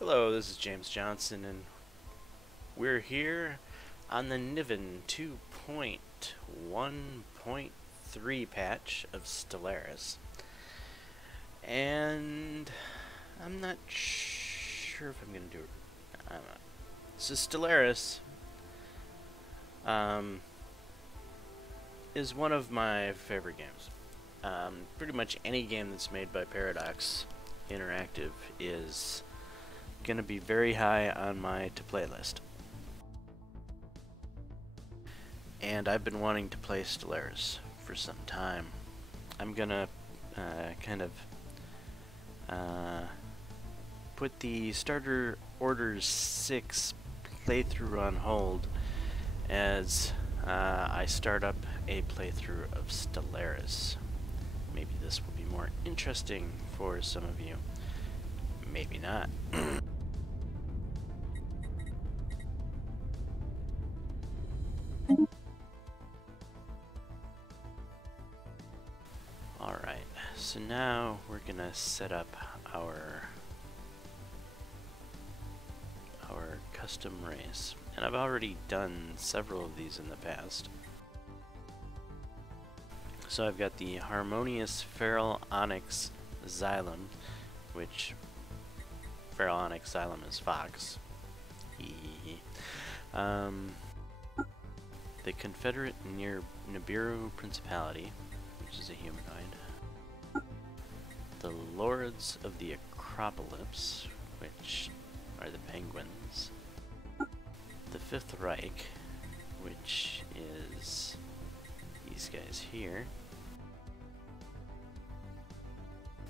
Hello, this is James Johnson, and we're here on the Niven 2.1.3 patch of Stellaris. And I'm not sure if I'm going to do it. So Stellaris is one of my favorite games. Pretty much any game that's made by Paradox Interactive is gonna be very high on my to play list. And I've been wanting to play Stellaris for some time. I'm gonna kind of put the Starter Order 6 playthrough on hold as I start up a playthrough of Stellaris. Maybe this will be more interesting for some of you. Maybe not. Alright, so now we're gonna set up our custom race. And I've already done several of these in the past. So I've got the Harmonious Feral Onyx Xylem, which Feral Onyx Xylem is Fox. The Confederate Nibiru Principality, which is a humanoid. The Lords of the Acropolis, which are the Penguins. The Fifth Reich, which is these guys here.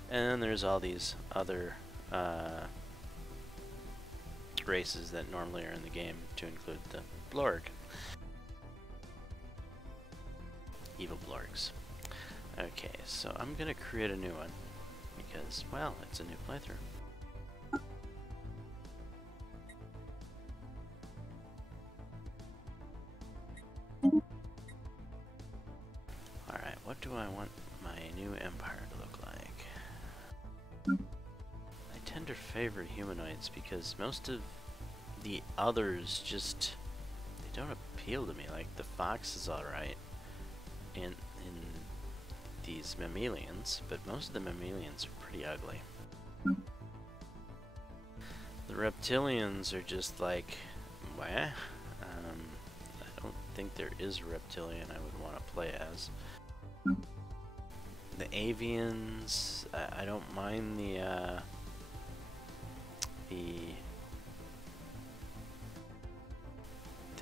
And then there's all these other races that normally are in the game, to include the Blorg. Evil Blorgs. Okay, so I'm gonna create a new one because, well, it's a new playthrough. Alright, what do I want my new empire to look like? I tend to favor humanoids because most of the others just, they don't appeal to me. Like the fox is alright in these mammalians, but most of the mammalians are pretty ugly. The reptilians are just like, wah? I don't think there is a reptilian I would want to play as. The avians, I don't mind the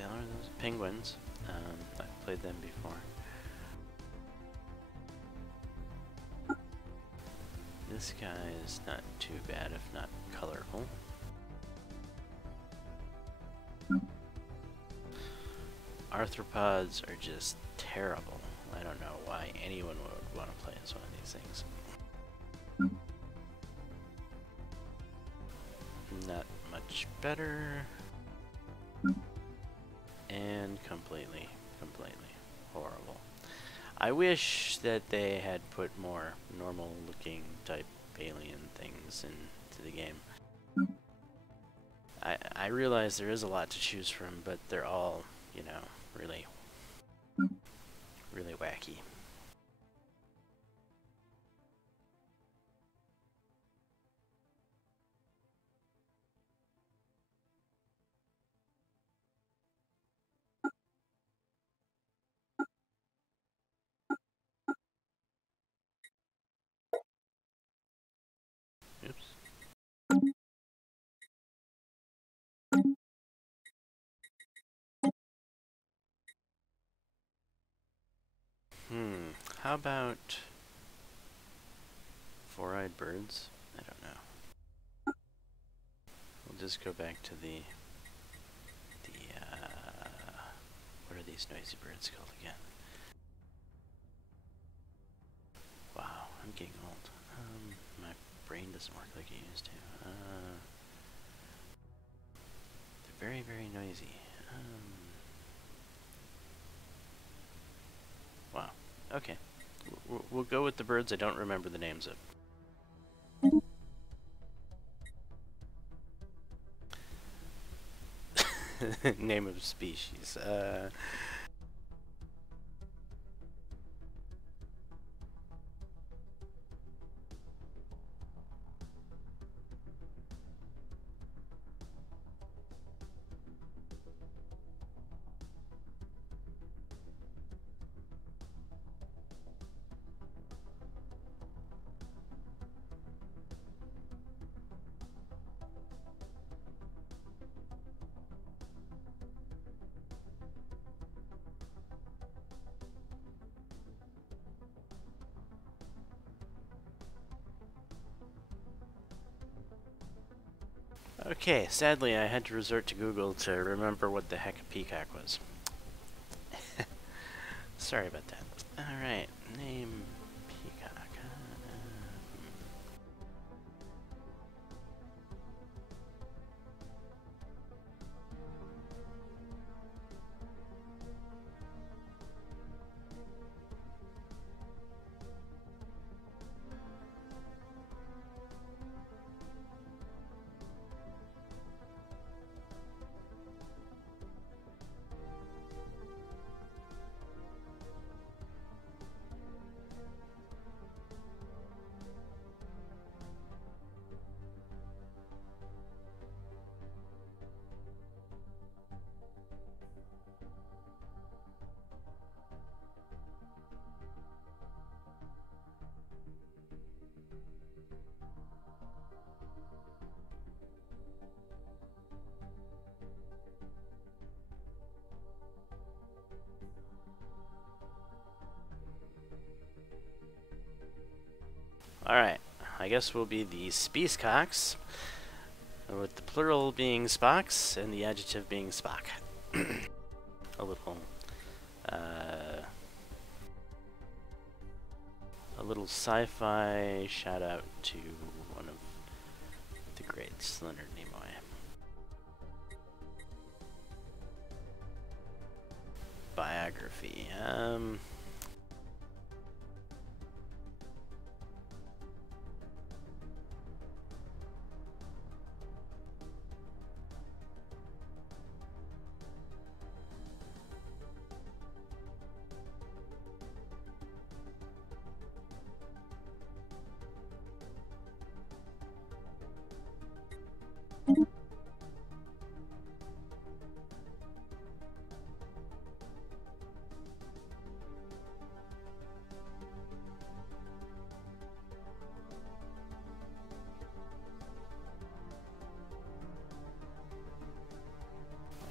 are those penguins. I've played them before. This guy is not too bad, if not colorful. Arthropods are just terrible. I don't know why anyone would want to play as one of these things. Not much better. And completely horrible. I wish that they had put more normal looking type alien things into the game. I realize there is a lot to choose from, but they're all, you know, really wacky. Oops. How about four-eyed birds? I don't know. We'll just go back to the what are these noisy birds called again? Wow, I'm getting old. My brain doesn't work like it used to. They're very, very noisy. Wow. Okay. We'll go with the birds I don't remember the names of. Name of species. Okay, sadly I had to resort to Google to remember what the heck a peacock was. Sorry about that. Alright, name peacock. Alright, I guess we'll be the Space Peacocks, with the plural being Spocks and the adjective being Spock. uh, a little sci-fi shout out to one of the greats, Leonard Nimoy. Biography.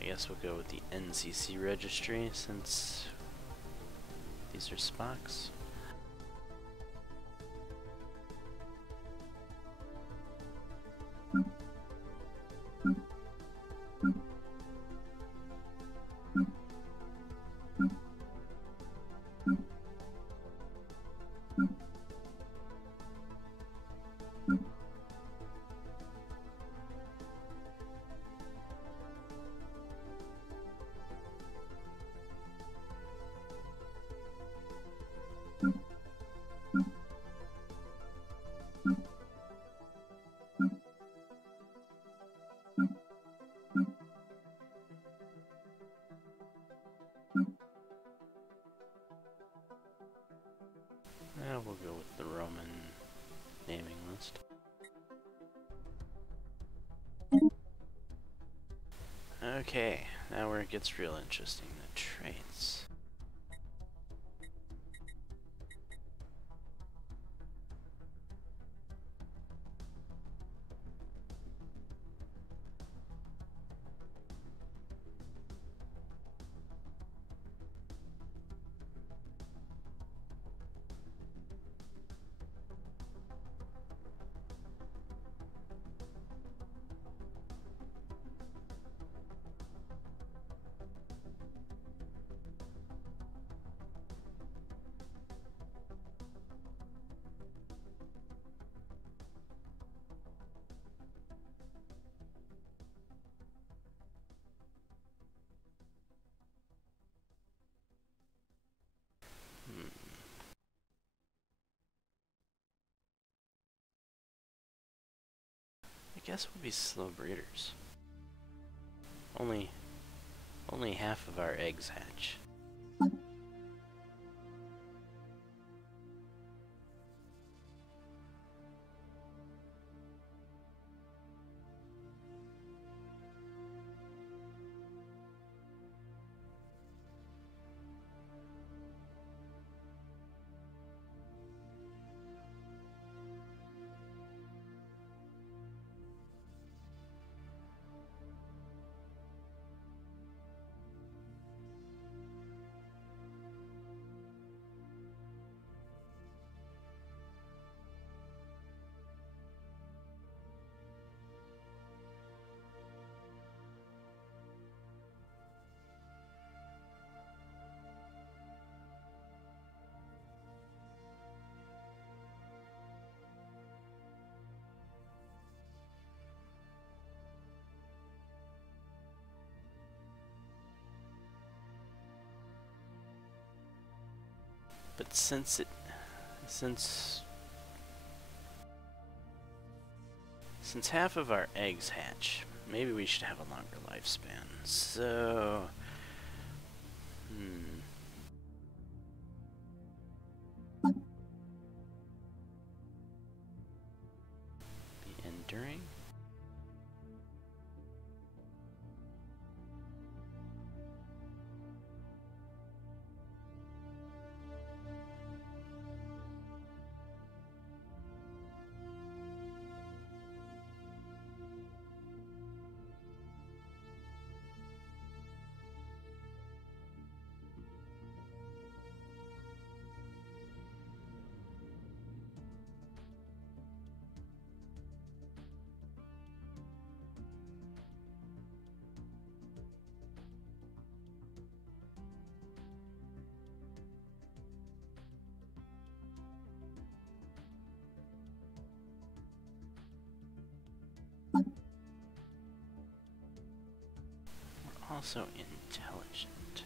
I guess we'll go with the NCC registry since these are Spocks. We'll go with the Roman naming list. Okay, now where it gets real interesting, the traits. I guess we'll be slow breeders. Only Only half of our eggs hatch. But since half of our eggs hatch, maybe we should have a longer lifespan. So, be enduring. Also intelligent.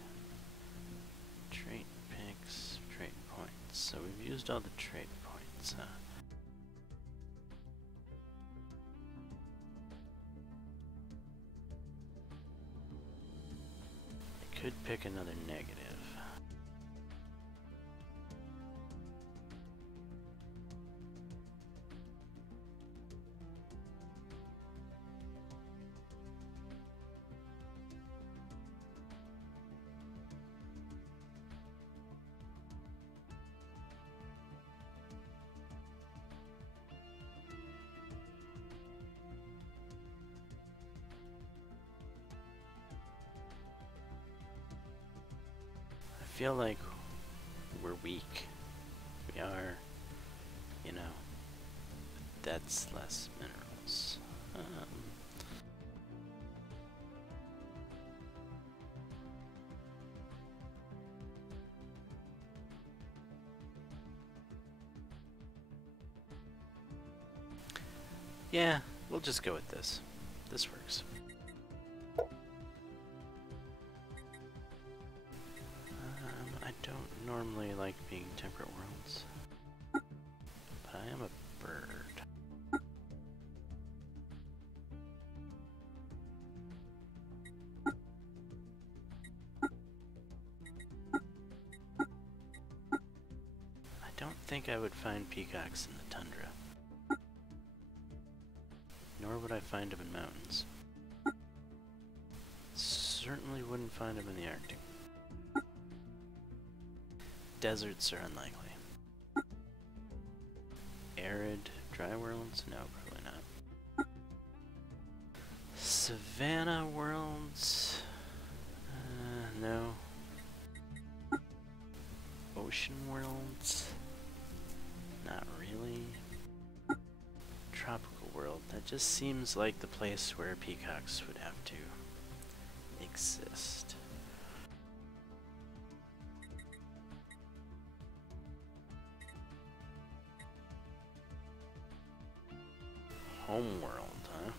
Trait picks, trait points. So we've used all the trait points, huh? I could pick another negative. I feel like we're weak. We are, you know, that's less minerals. Yeah, we'll just go with this. This works. I don't normally like being temperate worlds, but I am a bird. I don't think I would find peacocks in the tundra. Nor would I find them in mountains. Certainly wouldn't find them in the Arctic. Deserts are unlikely. Arid, dry worlds? No, probably not. Savanna worlds? No. Ocean worlds? Not really. Tropical world. That just seems like the place where peacocks would have to exist. Home world, huh?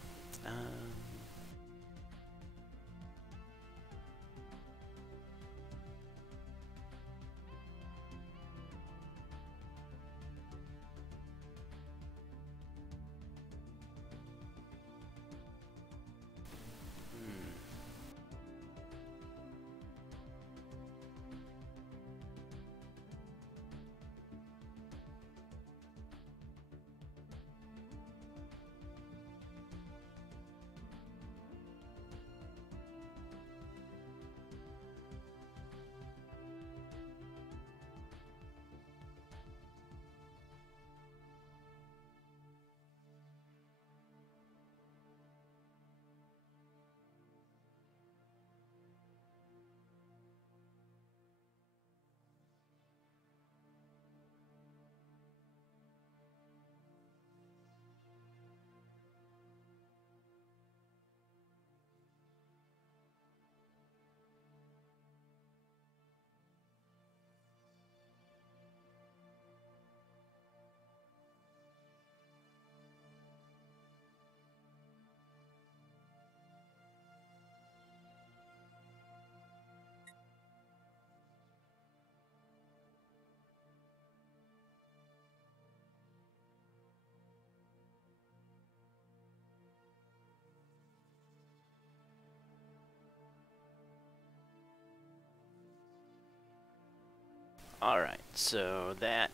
Alright, so that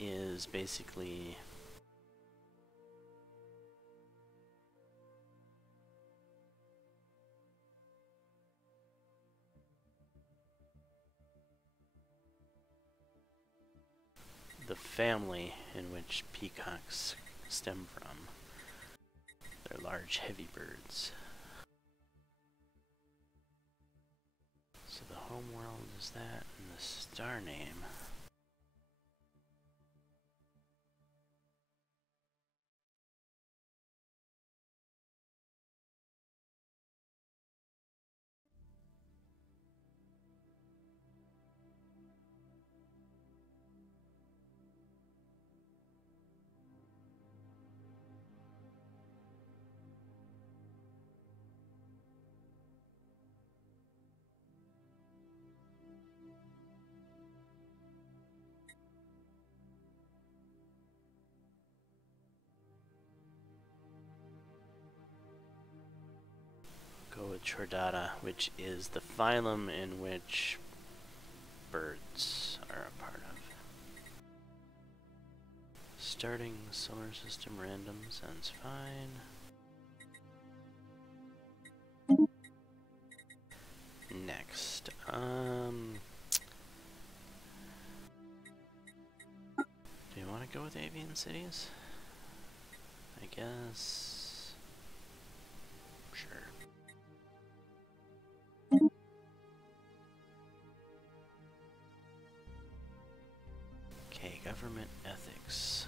is basically the family in which peacocks stem from. They're large, heavy birds. So the home world is that, and the star name. Go with Chordata, which is the phylum in which birds are a part of. Starting solar system random sounds fine. Next, do you want to go with avian cities? I guess. Sure. Okay, government ethics.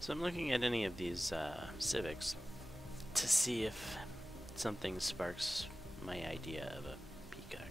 So I'm looking at any of these civics to see if something sparks my idea of a peacock.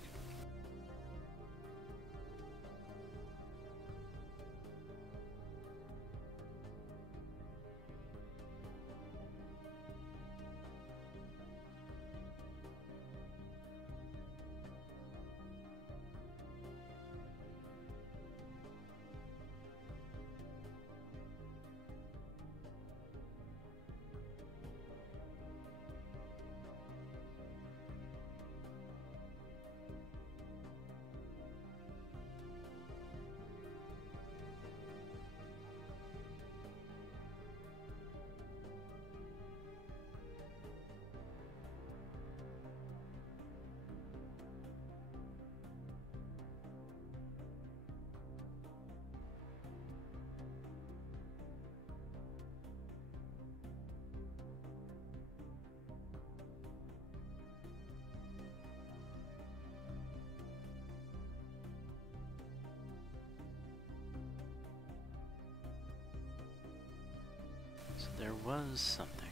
So there was something.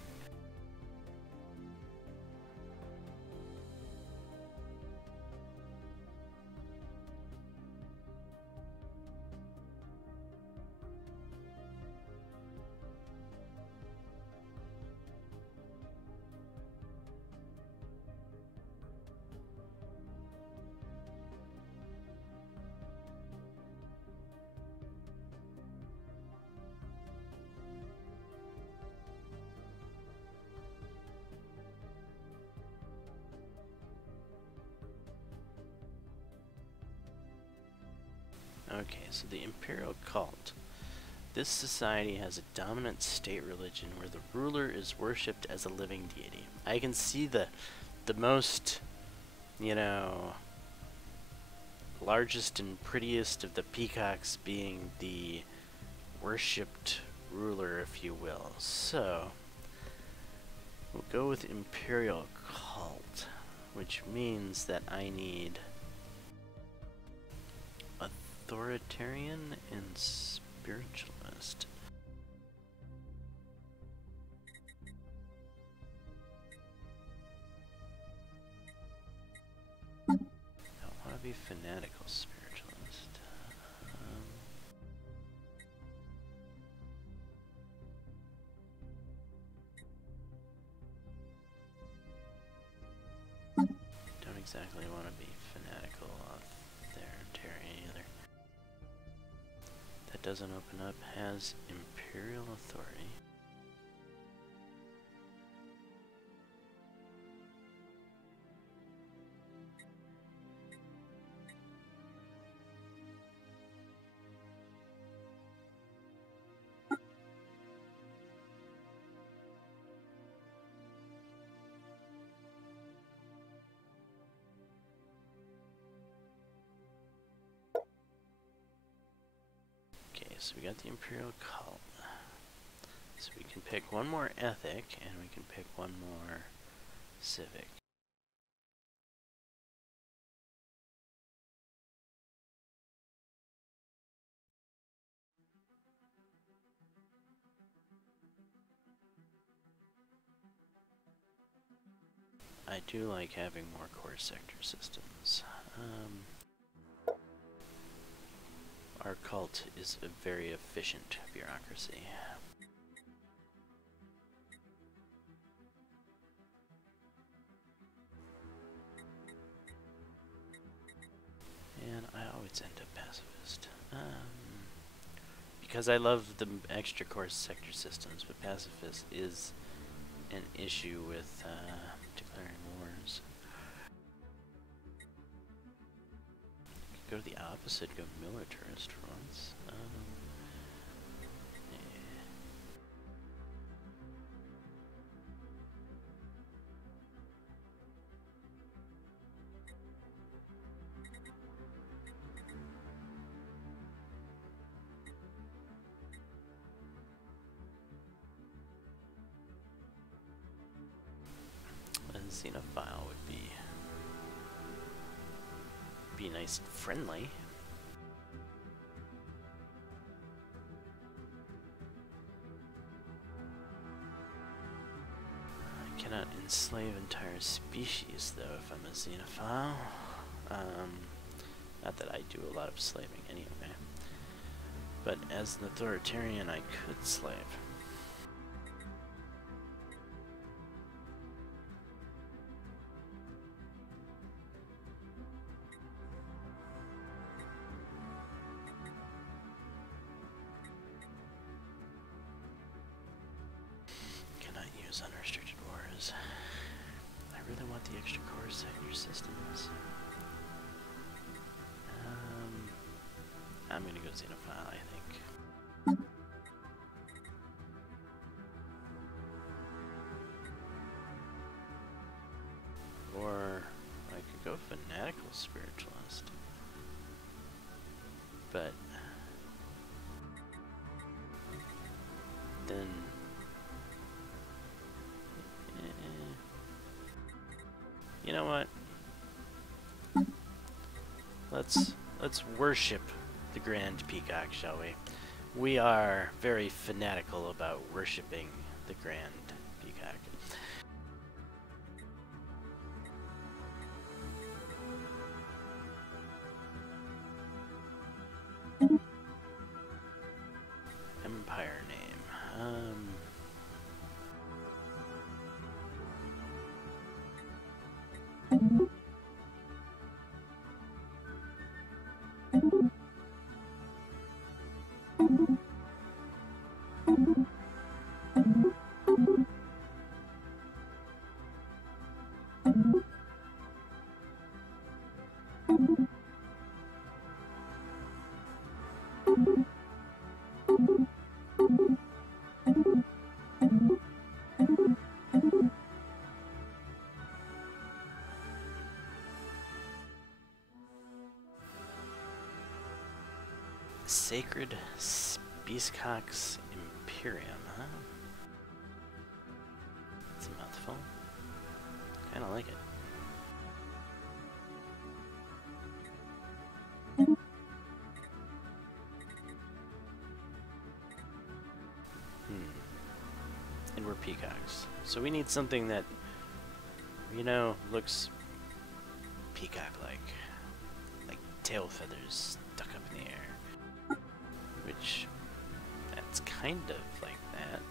Okay, so the Imperial Cult. This society has a dominant state religion where the ruler is worshipped as a living deity. I can see the most, you know, largest and prettiest of the peacocks being the worshipped ruler, if you will. So, we'll go with Imperial Cult, which means that I need authoritarian and spiritualist. I don't want to be fanatical spiritualist. Don't exactly want to be fanatical authoritarian either. That doesn't open up. Has Imperial authority. So we got the Imperial Cult. So we can pick one more ethic, and we can pick one more civic. I do like having more core sector systems. Our cult is a very efficient bureaucracy. And I always end up pacifist. Because I love the extra core sector systems, but pacifist is an issue with declaring wars. Go to the opposite, go militarist for once. Yeah. A xenophile would be nice and friendly. I cannot enslave entire species though if I'm a xenophile. Not that I do a lot of slaving anyway. But as an authoritarian I could slave. Unrestricted wars. I really want the extra core sector systems. I'm gonna go xenophile, I think. Or I could go fanatical spiritualist. But then you know what? Let's worship the Grand Peacock, shall we? We are very fanatical about worshipping the Grand Peacock. Empire name. Sacred Space Peacocks Imperium, huh? It's a mouthful. Kinda like it. And we're peacocks. So we need something that, you know, looks peacock-like. Like tail feathers stuck up in the air. Which, that's kind of like that.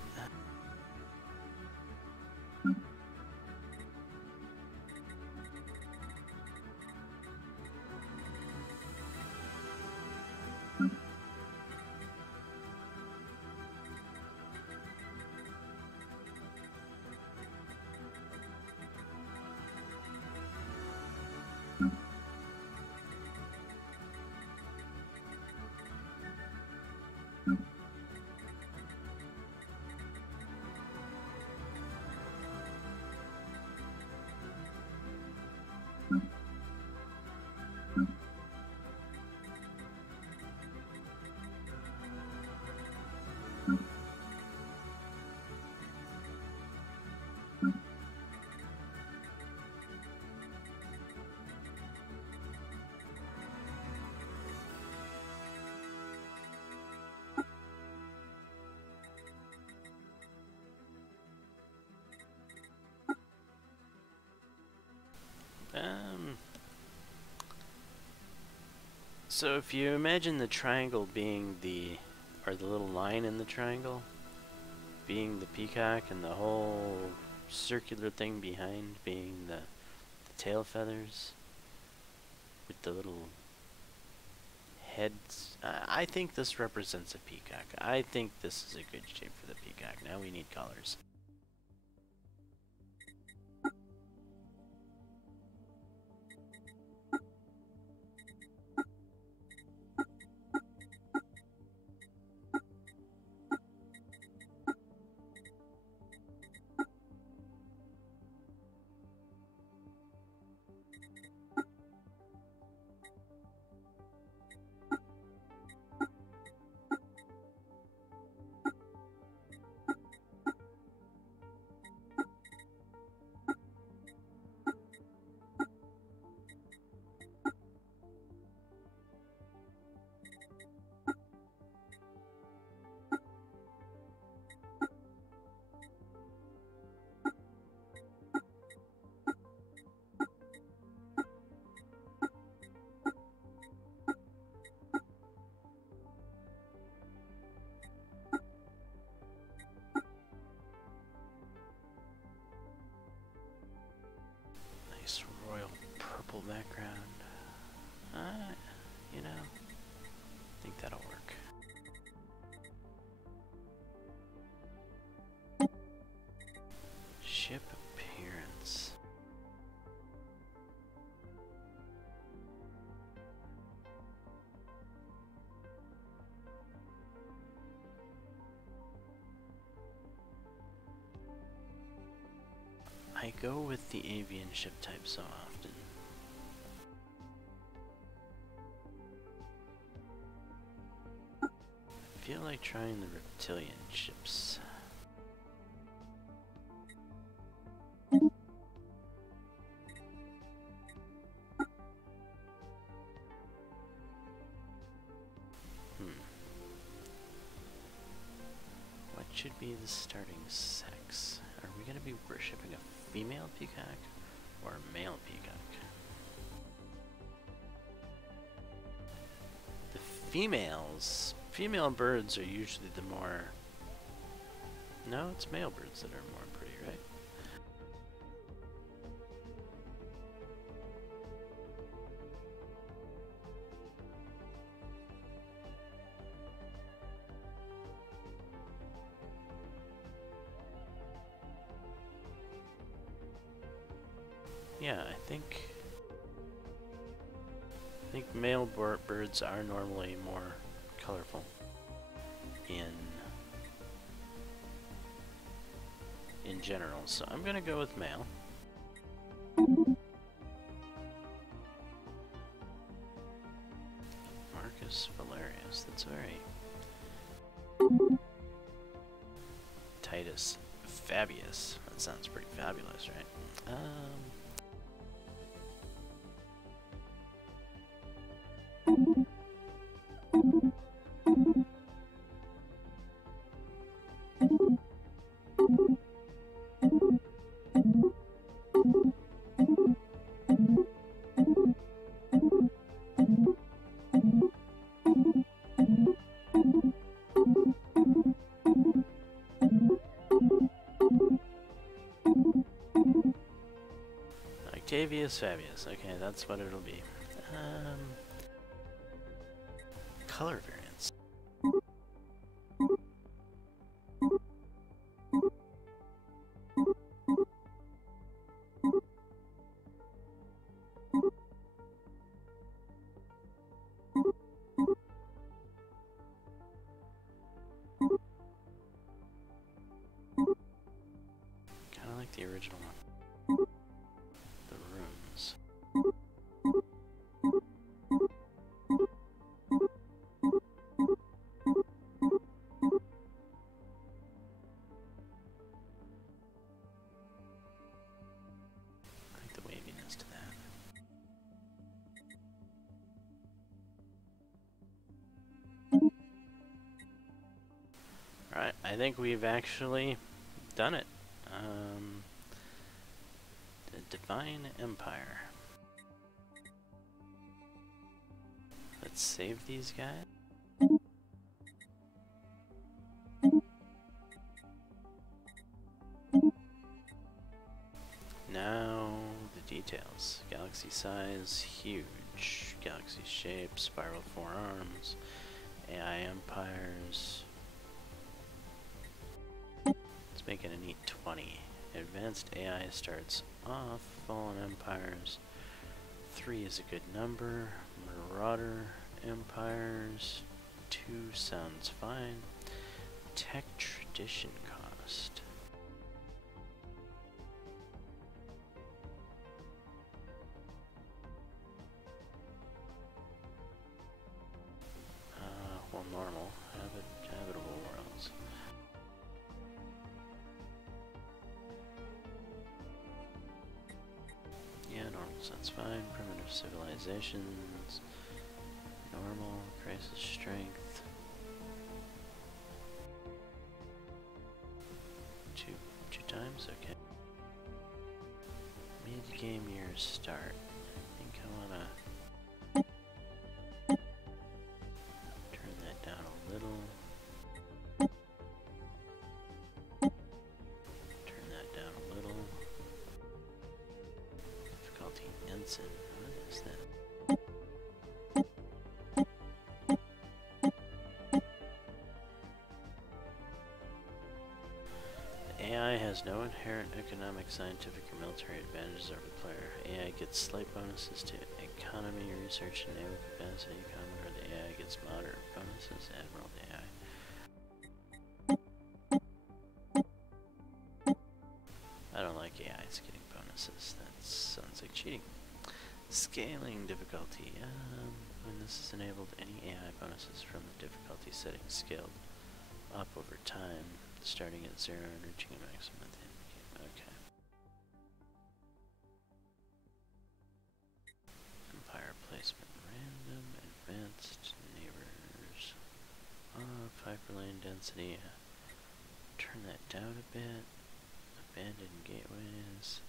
So if you imagine the triangle being or the little line in the triangle being the peacock and the whole circular thing behind being the tail feathers with the little heads, I think this represents a peacock. I think this is a good shape for the peacock. Now we need colors. Royal purple background. You know, I think that'll work. Ship appearance. I go with the avian ship type so often. I feel like trying the reptilian ships. What should be the starting sex? Are we going to be worshipping a female peacock or a male peacock? The female birds are usually the more... No, it's male birds that are more pretty, right? Yeah, I think male birds are normally more colorful in general, so I'm gonna go with male. Marcus Valerius, the sounds very... Titus Fabius. That sounds pretty fabulous, right? Octavius Fabius. Okay, that's what it'll be. Color variants. Kind of like the original one. The rooms. I like the waviness to that. Alright, I think we've actually done it. The Divine Empire. Let's save these guys. Now, the details. Galaxy size, huge. Galaxy shape, spiral forearms, AI empires. Let's make it a neat 20. Advanced AI starts off. Fallen empires. 3 is a good number. Marauder empires. 2 sounds fine. Tech tradition cost. Well, normal. Habitable worlds. Yeah, normal sounds fine. Primitive civilizations. Normal. Crisis strength. 2 times? Okay. Mid-game year start. I think I wanna turn that down a little. Turn that down a little. Difficulty ensign. What is that? AI has no inherent economic, scientific, or military advantages over the player. AI gets slight bonuses to economy, research, and naval capacity. Commodore, the AI gets moderate bonuses. Admiral, the AI. I don't like AIs getting bonuses. That sounds like cheating. Scaling difficulty. When this is enabled, any AI bonuses from the difficulty setting scaled up over time, starting at 0 and reaching a maximum at the end of the game. Okay. Empire placement random, advanced neighbors. Hyperlane density. Turn that down a bit. Abandoned gateways.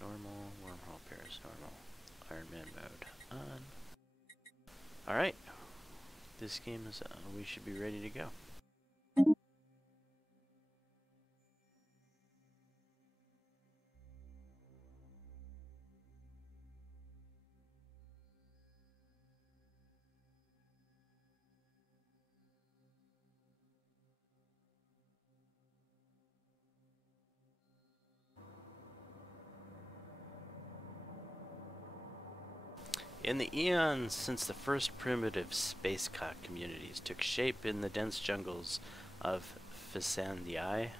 Normal, wormhole pairs, normal. Iron Man mode on. Alright. This game is, we should be ready to go. In the eons since the first primitive space cock communities took shape in the dense jungles of Physandiae,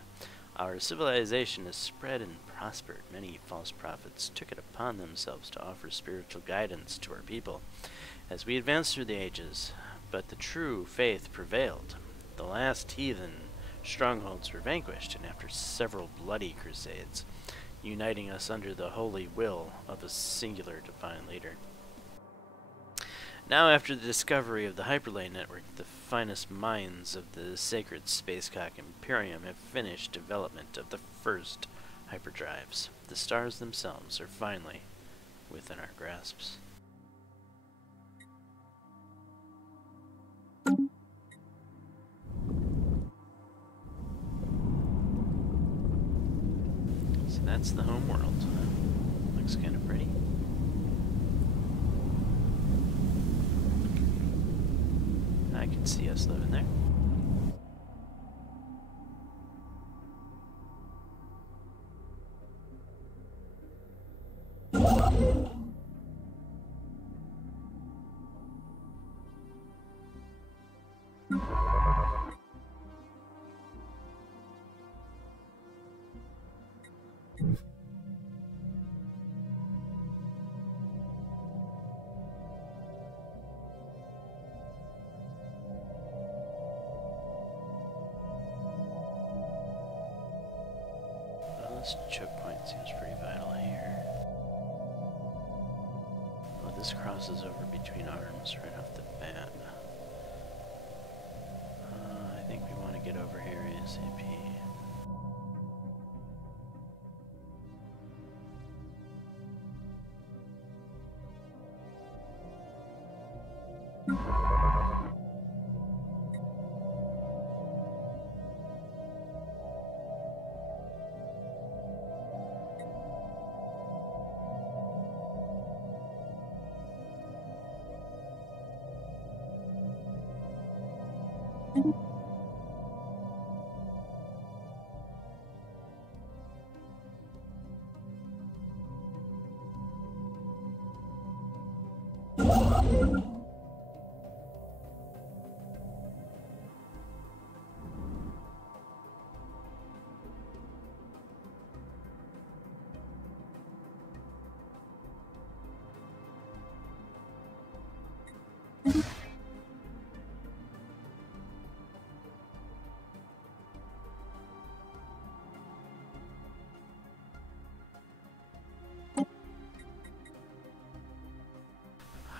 our civilization has spread and prospered. Many false prophets took it upon themselves to offer spiritual guidance to our people. As we advance through the ages, But the true faith prevailed. The last heathen strongholds were vanquished, and after several bloody crusades, uniting us under the holy will of a singular divine leader. Now, after the discovery of the hyperlay network, the finest minds of the sacred Spacecock Imperium have finished development of the first hyperdrives. The stars themselves are finally within our grasps. So that's the home world. Looks kind of pretty. I can see us living there. This choke point seems pretty vital here. Oh, this crosses over between arms right off the bat. I think we want to get over here ASAP.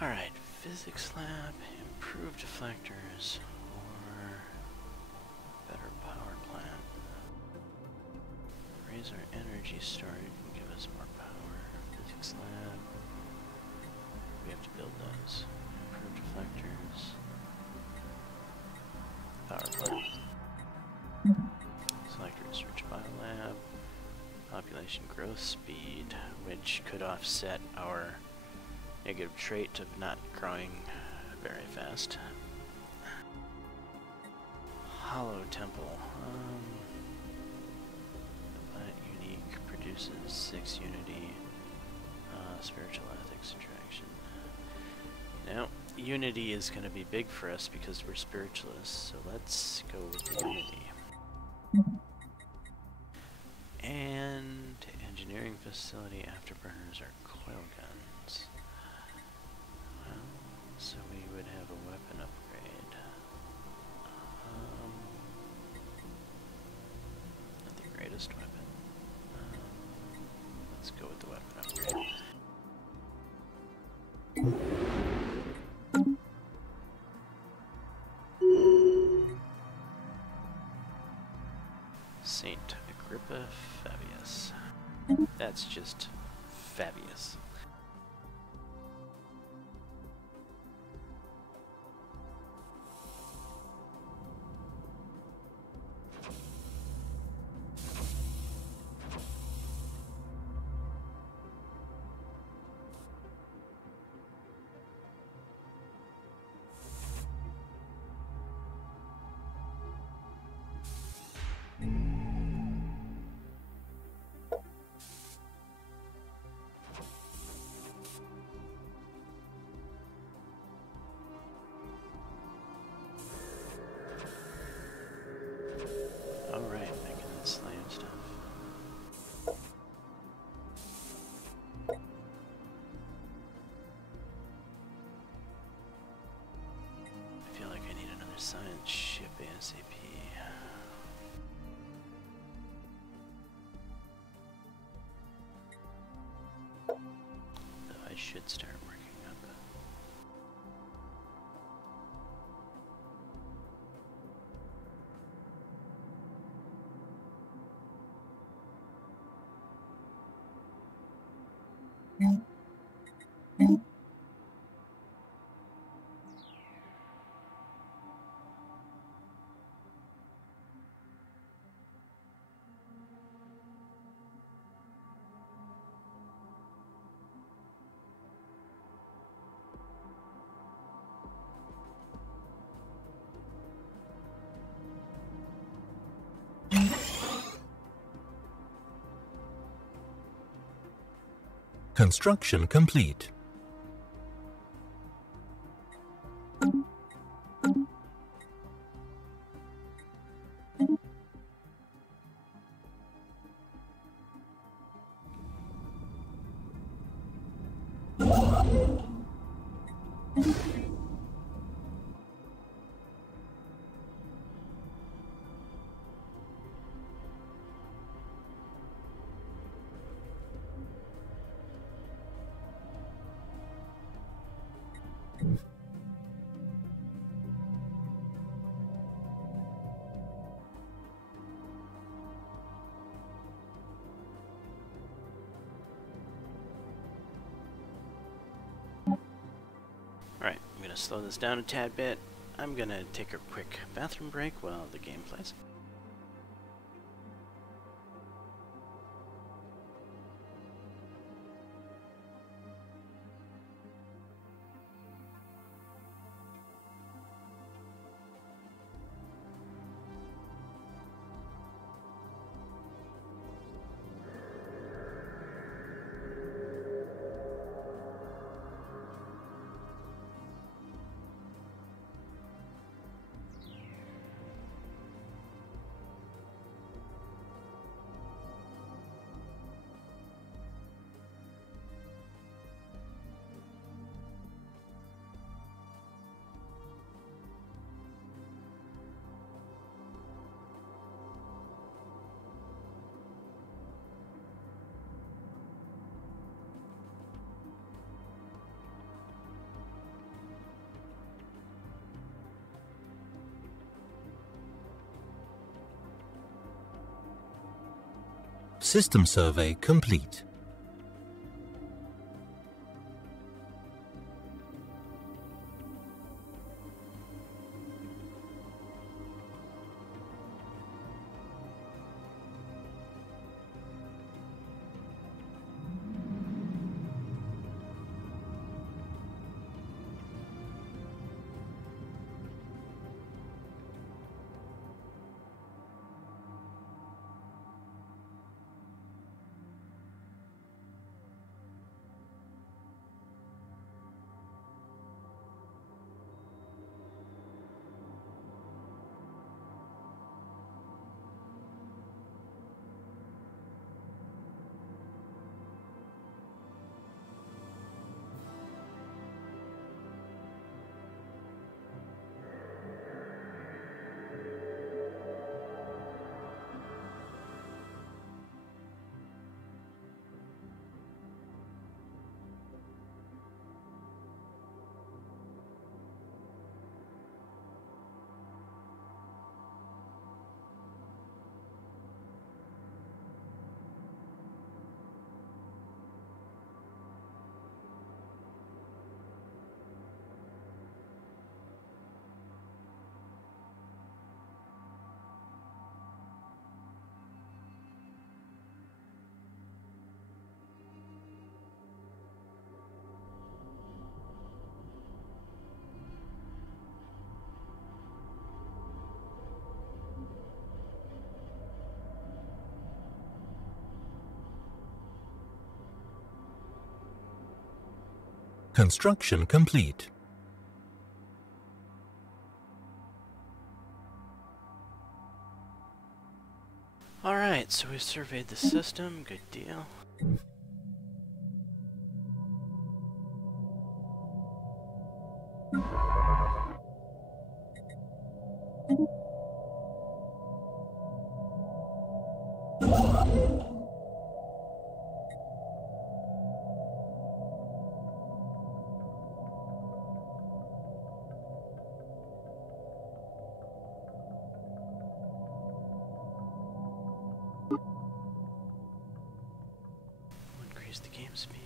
Alright, physics lab, improved deflectors, or better power plant. Raise our energy storage and give us more power. Physics lab. We have to build those. Improved deflectors. Power plant. Select research biolab. Population growth speed, which could offset our negative trait of not growing very fast. Hollow temple. But unique produces 6 unity. Spiritual ethics attraction. Now, unity is going to be big for us because we're spiritualists, so let's go with the unity. And engineering facility afterburners are coil guns. So we would have a weapon upgrade. Not the greatest weapon. Let's go with the weapon upgrade. Saint Agrippa Fabius. That's just Fabius. ASAP. Though I should start working up. Construction complete. Alright, I'm going to slow this down a tad bit. I'm going to take a quick bathroom break while the game plays. System survey complete. Construction complete. Alright, so we surveyed the system, good deal. Increase the game speed.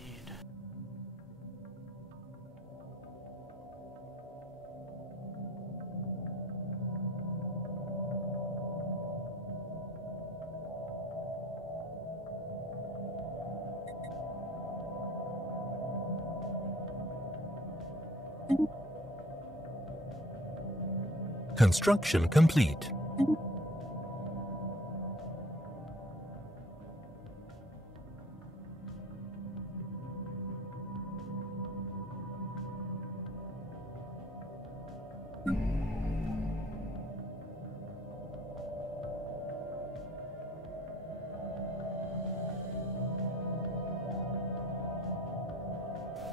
Construction complete.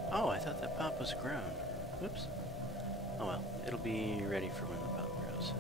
Oh, I thought that pop was grown. Whoops. Oh well, it'll be ready for when the pop grows.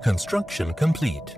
Construction complete.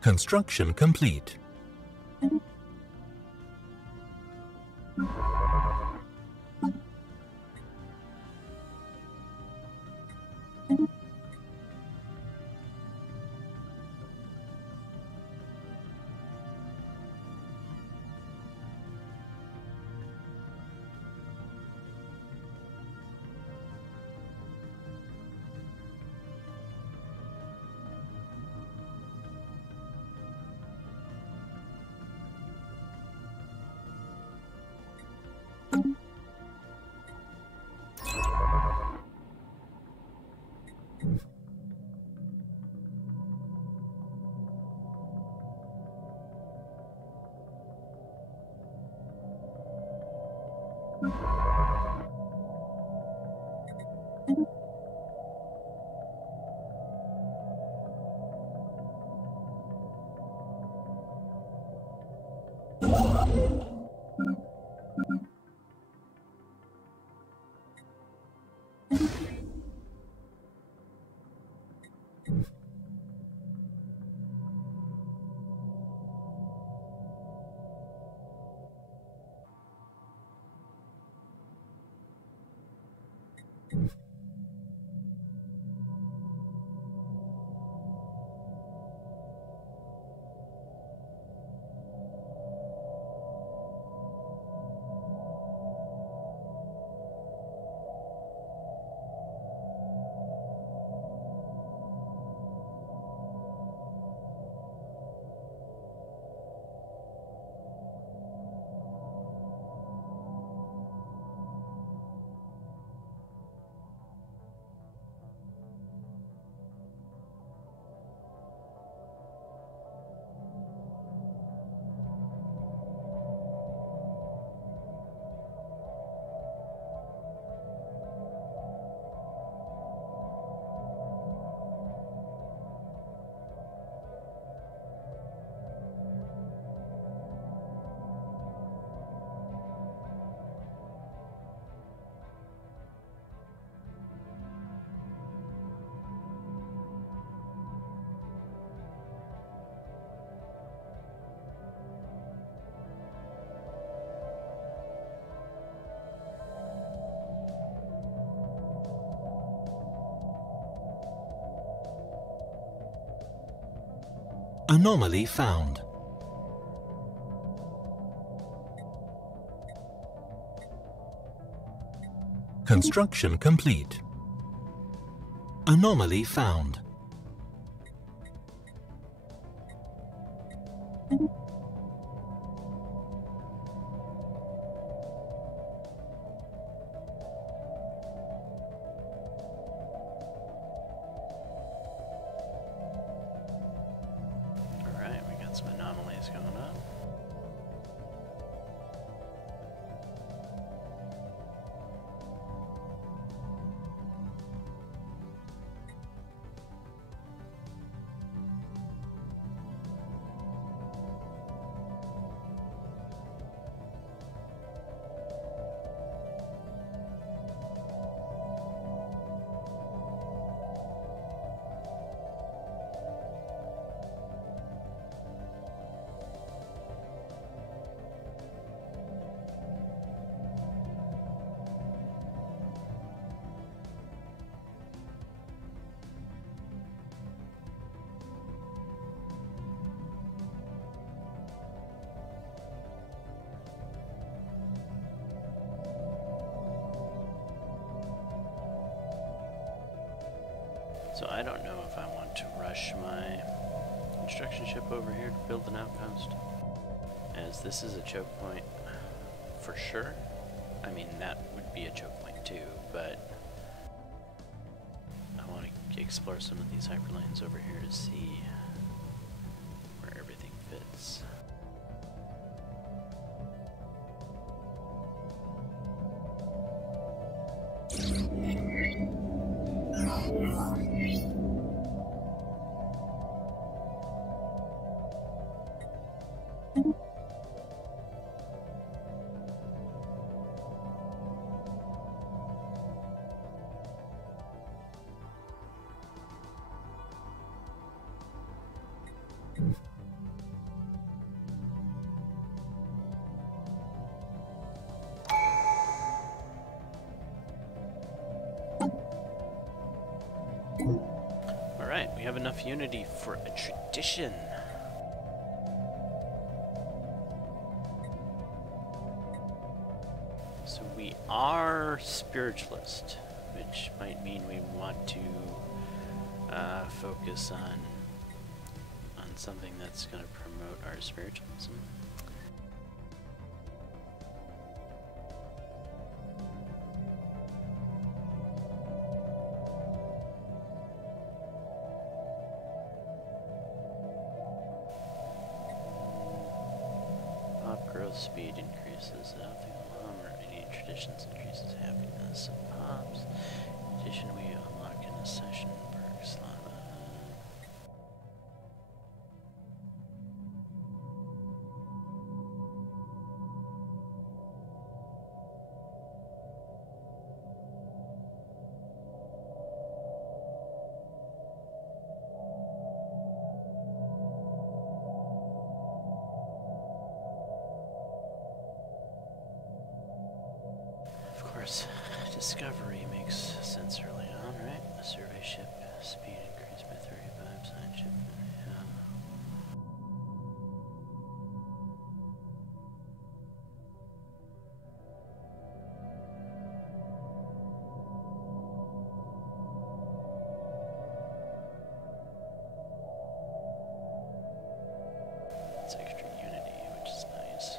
Construction complete. Anomaly found. Construction complete. Anomaly found. Alright, we got some anomalies going on. So I don't know if I want to rush my construction ship over here to build an outpost, as this is a choke point for sure. I mean, that would be a choke point too, but I want to explore some of these hyperlanes over here to see where everything fits. Alright, we have enough unity for a tradition. So we are spiritualist, which might mean we want to focus on something that's going to promote our spiritualism. Growth speed increases. I don't think we'll harm any expeditions increases happiness of pops. In addition, we unlock an accession perk slot. Of course, discovery makes sense early on, right? A survey ship, speed increased by 35, side ship, yeah. It's extra unity, which is nice.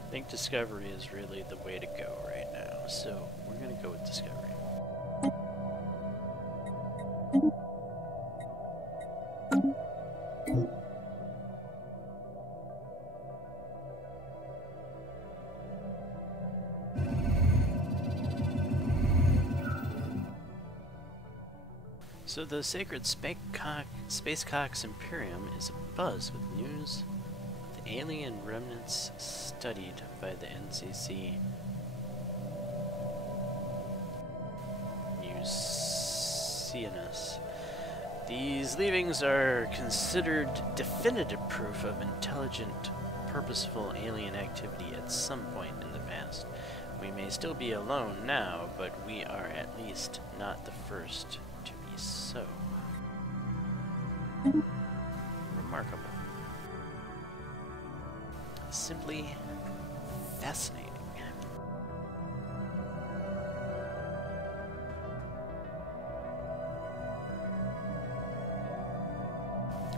I think Discovery is really the way to go right now, so we're going to go with Discovery. So the sacred Space Peacocks Imperium is abuzz with news of the alien remnants studied by the NCC. Mucianus. These leavings are considered definitive proof of intelligent, purposeful alien activity at some point in the past. We may still be alone now, but we are at least not the first to be so. Remarkable. Simply fascinating.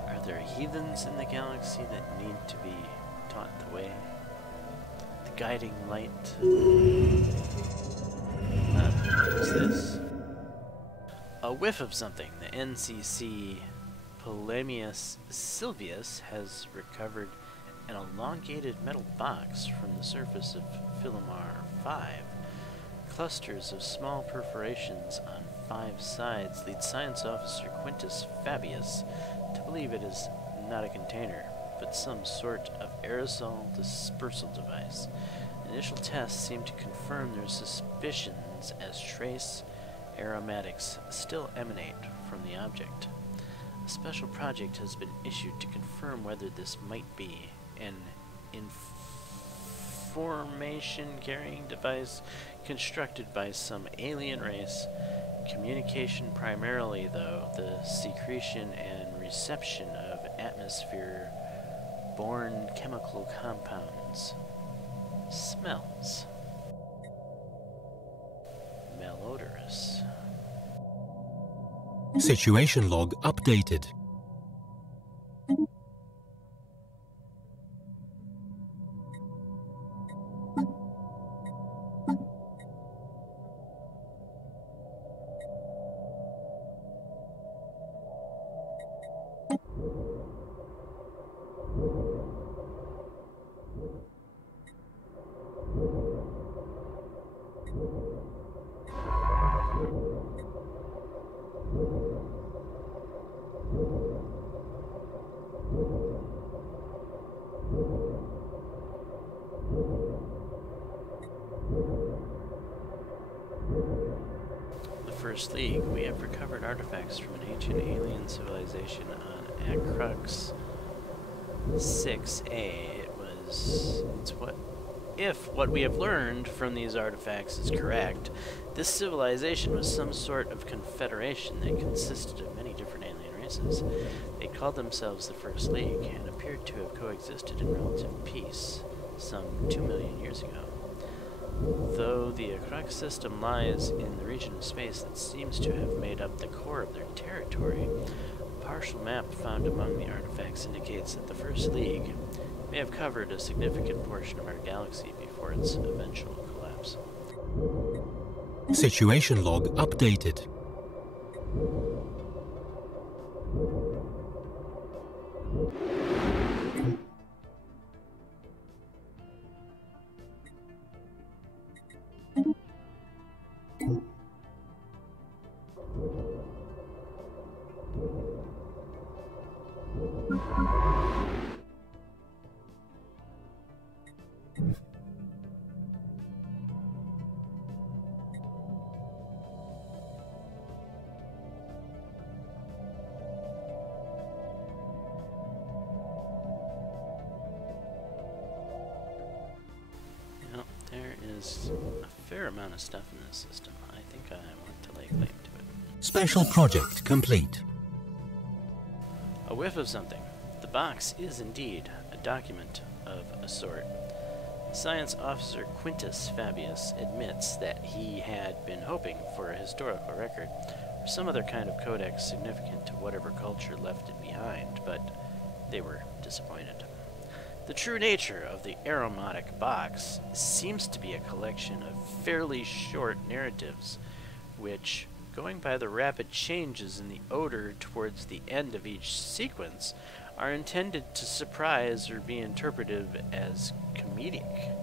Are there heathens in the galaxy that need to be taught the way? The guiding light. What is this? A whiff of something. The NCC Polemius Silvius has recovered an elongated metal box from the surface of Philomar 5. Clusters of small perforations on 5 sides lead Science Officer Quintus Fabius to believe it is not a container, but some sort of aerosol dispersal device. Initial tests seem to confirm their suspicions as trace aromatics still emanate from the object. A special project has been issued to confirm whether this might be an information-carrying device constructed by some alien race. Communication primarily, though, the secretion and reception of atmosphere-borne chemical compounds. Smells. Malodorous. Situation log updated. First League, we have recovered artifacts from an ancient alien civilization on Acrux 6A. If what we have learned from these artifacts is correct, this civilization was some sort of confederation that consisted of many different alien races. They called themselves the First League and appeared to have coexisted in relative peace some 2 million years ago. Though the Acrux system lies in the region of space that seems to have made up the core of their territory, partial map found among the artifacts indicates that the First League may have covered a significant portion of our galaxy before its eventual collapse. Situation log updated. There is a fair amount of stuff in this system. I think I want to lay claim to it. Special project complete. A whiff of something. The box is indeed a document of a sort. Science Officer Quintus Fabius admits that he had been hoping for a historical record, or some other kind of codex significant to whatever culture left it behind, but they were disappointed. The true nature of the aromatic box seems to be a collection of fairly short narratives, which, going by the rapid changes in the odor towards the end of each sequence, are intended to surprise or be interpreted as comedic.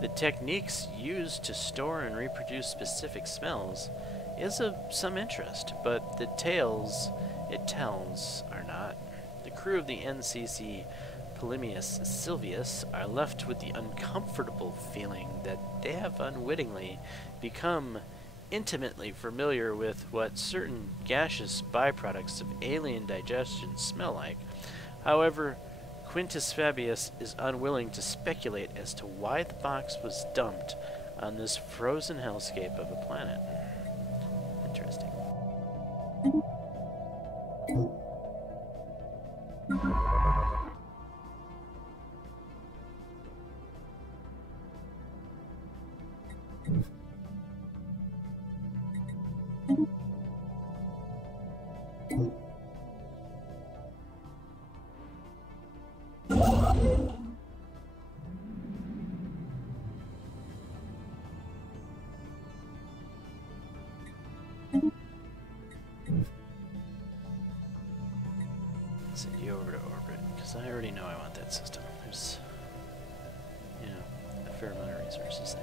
The techniques used to store and reproduce specific smells is of some interest, but the tales it tells are not. The crew of the NCC Polemius Silvius are left with the uncomfortable feeling that they have unwittingly become intimately familiar with what certain gaseous byproducts of alien digestion smell like. However, Quintus Fabius is unwilling to speculate as to why the box was dumped on this frozen hellscape of a planet. Interesting. Send you over to orbit, because I already know I want that system. There's, you know, a fair amount of resources there.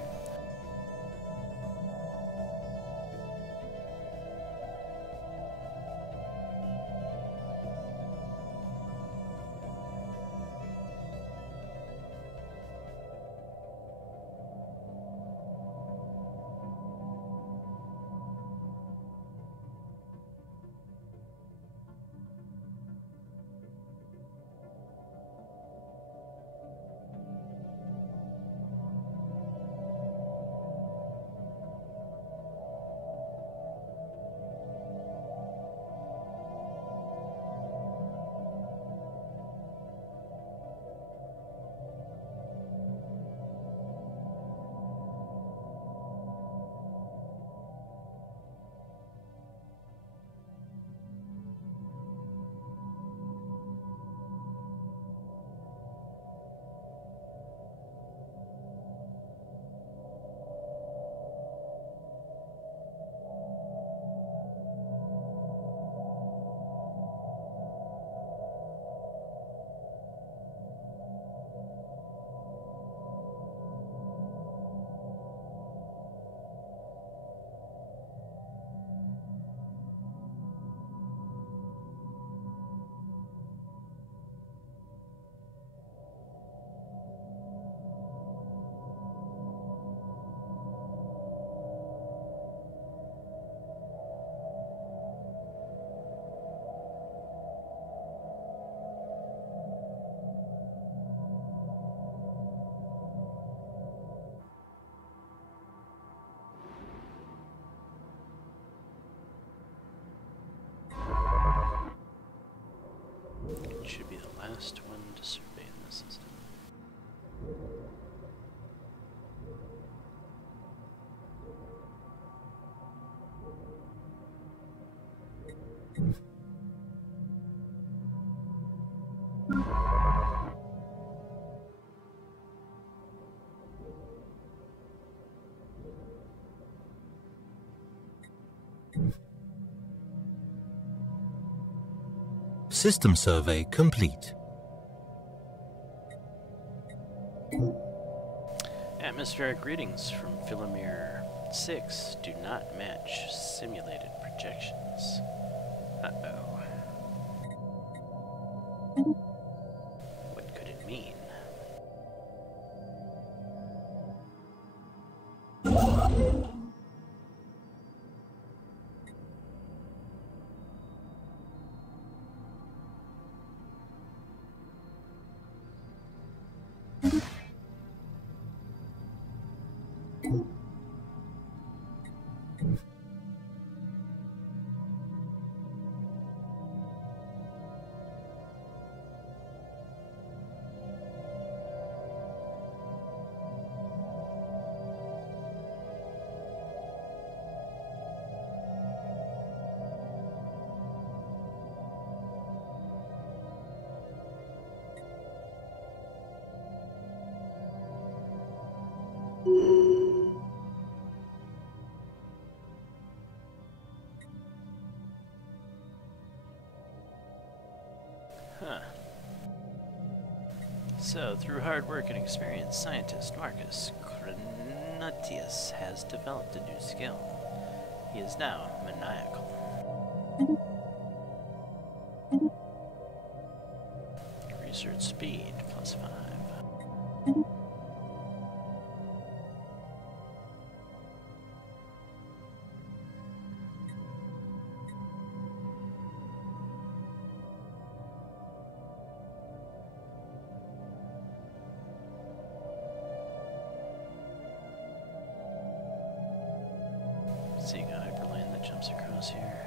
System survey complete. Atmospheric readings from Philomere 6 do not match simulated projections. Uh-oh. What could it mean? Huh. So, through hard work and experience, scientist Marcus Cronutius has developed a new skill. He is now maniacal. Research speed +5. Seeing a hyperlane that jumps across here.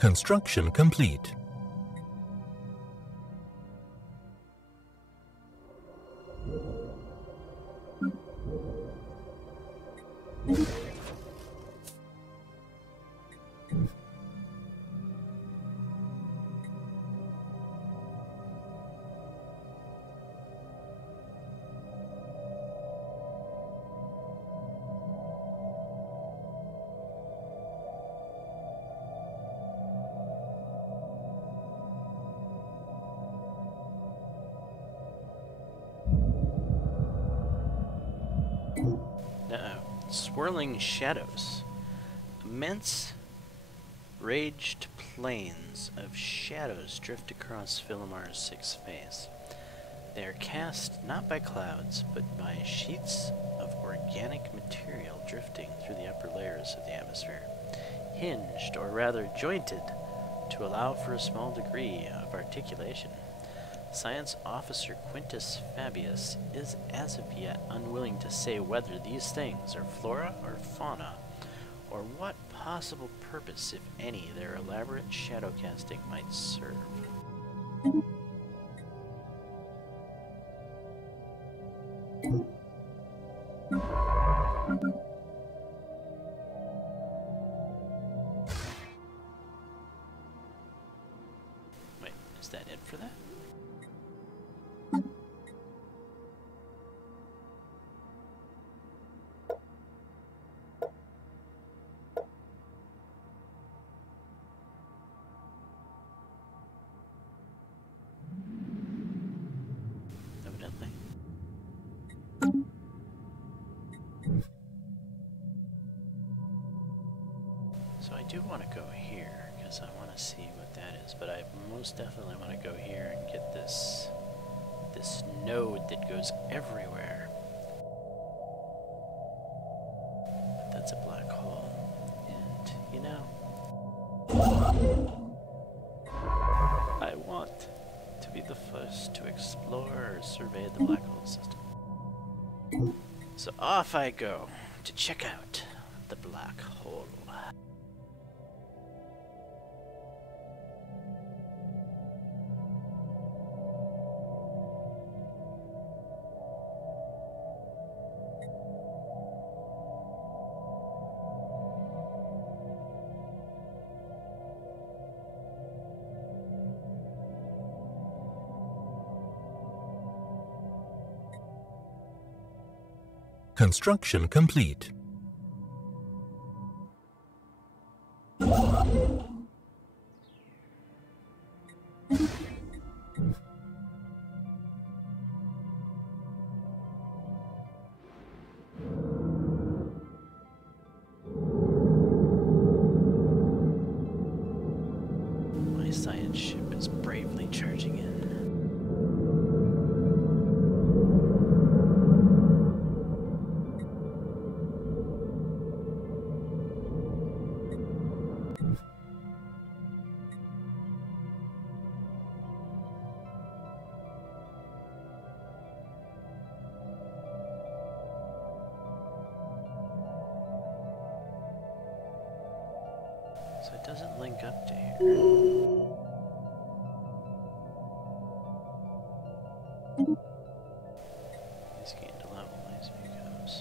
Construction complete. Swirling shadows. Immense, raged plains of shadows drift across Philomare's 6 space. They are cast not by clouds, but by sheets of organic material drifting through the upper layers of the atmosphere, hinged, or rather jointed, to allow for a small degree of articulation. Science Officer Quintus Fabius is as of yet unwilling to say whether these things are flora or fauna, or what possible purpose, if any, their elaborate shadow casting might serve. Wait, is that it for that? Evidently. So I do want to go here, because I want to see what that is, but I most definitely want to go here and get this node that goes everywhere. But that's a black hole, and, you know, I want outpost to explore or survey the black hole system. So off I go to check out the black hole. Construction complete. My science ship is bravely charging in. So it doesn't link up to here. He's gained a level, Space Peacocks.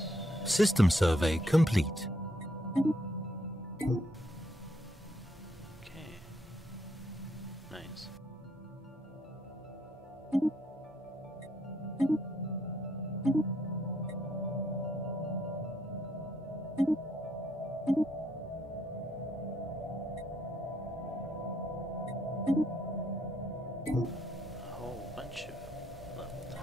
System survey complete. Okay. Nice. A whole bunch of levels.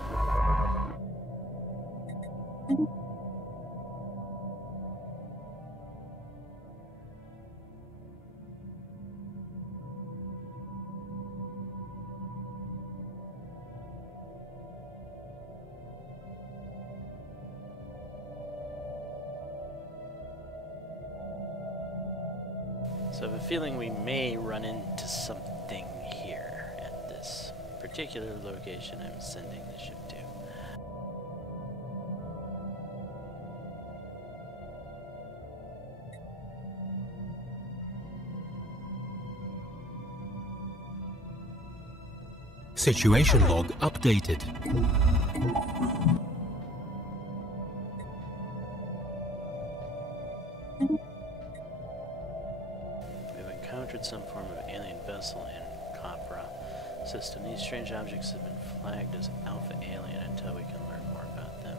So I have a feeling we may run into something here at this particular location I'm sending the ship to. Situation log updated. We've encountered some form of alien vessel in Capra system. These strange objects have been flagged as alpha alien until we can learn more about them.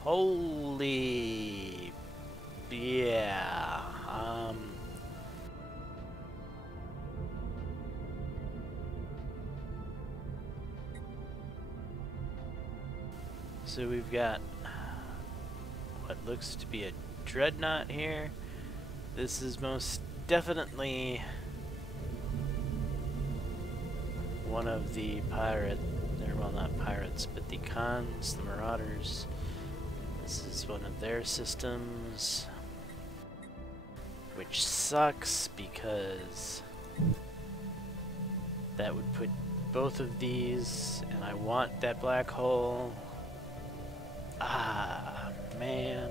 Holy... yeah, so we've got what looks to be a dreadnought here. This is most definitely one of the well, not pirates, but the cons, the marauders. This is one of their systems, which sucks because that would put both of these, and I want that black hole. Ah, man.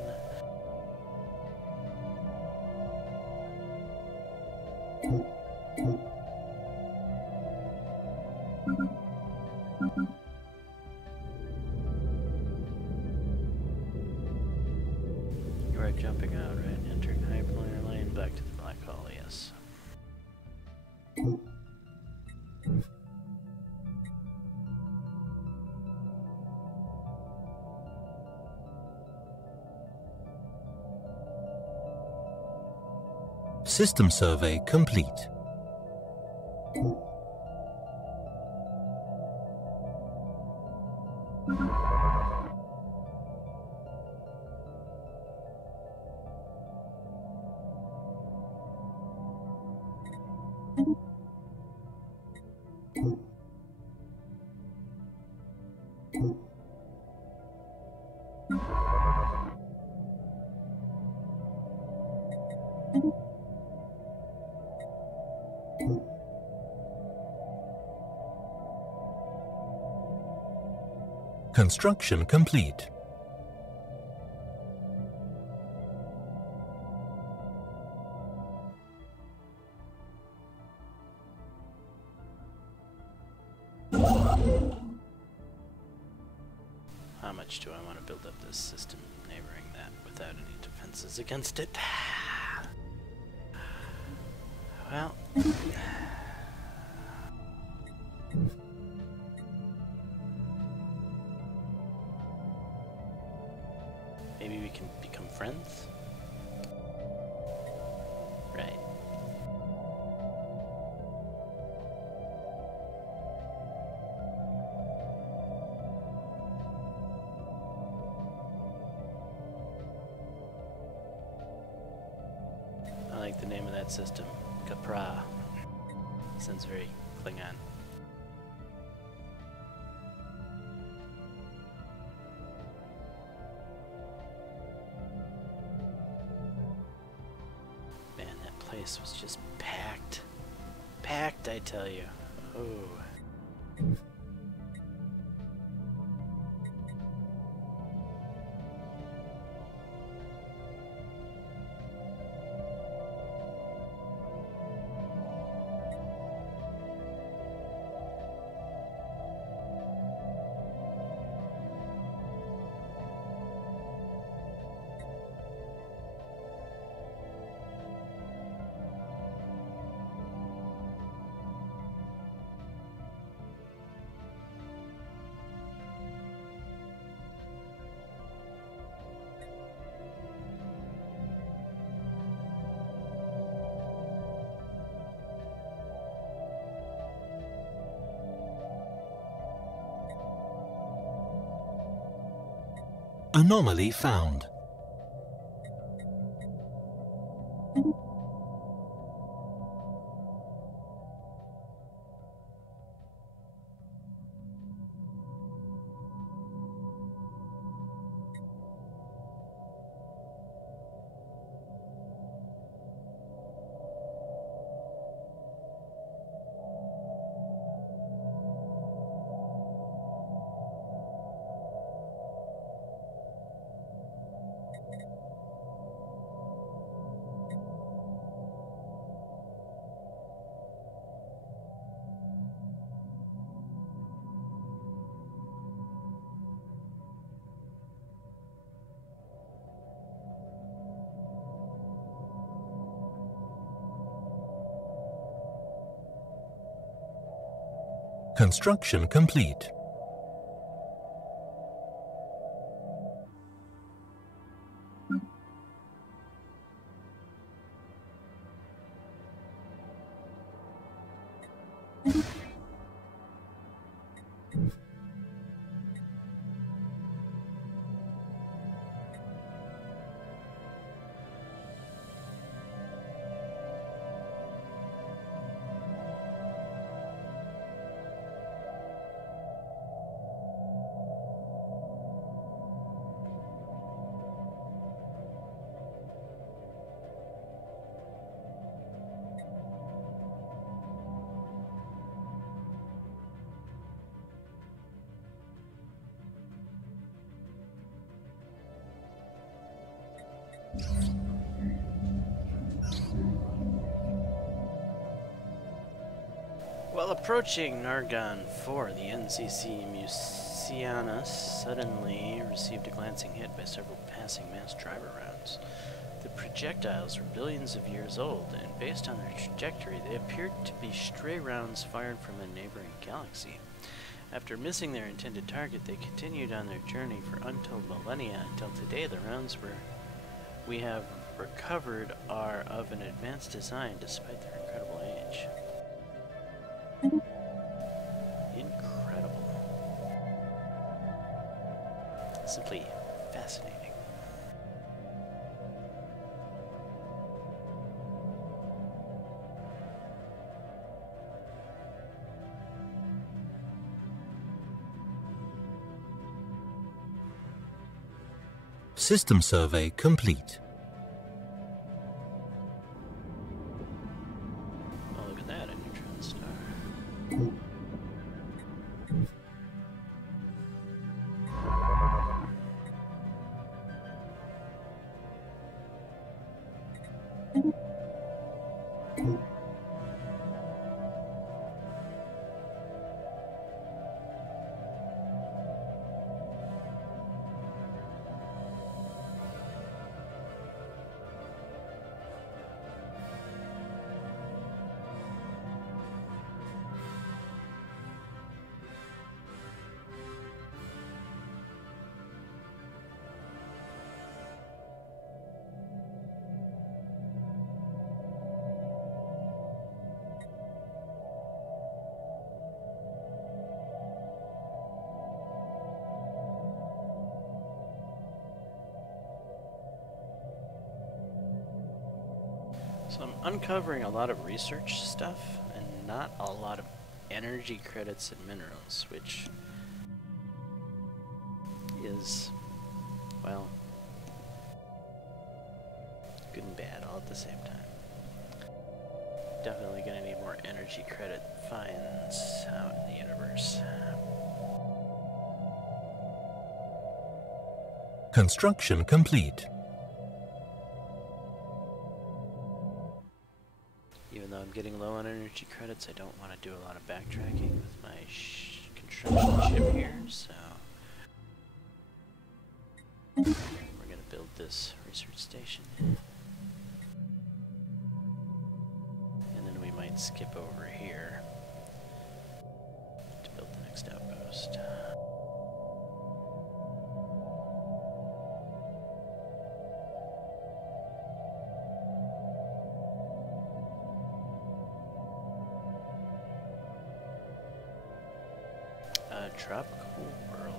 You are jumping out, right? Entering hyperlunar lane, back to the black hole, yes. System survey complete. Construction complete. How much do I want to build up this system neighboring that without any defenses against it? Well... maybe we can become friends? Right. I like the name of that system. Capra. Sounds very Klingon. Man, that place was just packed. Packed, I tell you. Oh. Anomaly found. Construction complete. While approaching Nargon 4, the NCC Mucianus suddenly received a glancing hit by several passing mass driver rounds. The projectiles were billions of years old, and based on their trajectory, they appeared to be stray rounds fired from a neighboring galaxy. After missing their intended target, they continued on their journey for untold millennia until today. The rounds we have recovered are of an advanced design despite their incredible age. Incredible. Simply fascinating. System survey complete. Oh, look at that, a neutron star. So I'm uncovering a lot of research stuff and not a lot of energy credits and minerals, which is, well, good and bad all at the same time. Definitely gonna need more energy credit finds out in the universe. Construction complete. Even though I'm getting low on energy credits, I don't want to do a lot of backtracking with my construction ship here, so we're going to build this research station. And then we might skip over here to build the next outpost. Tropical world.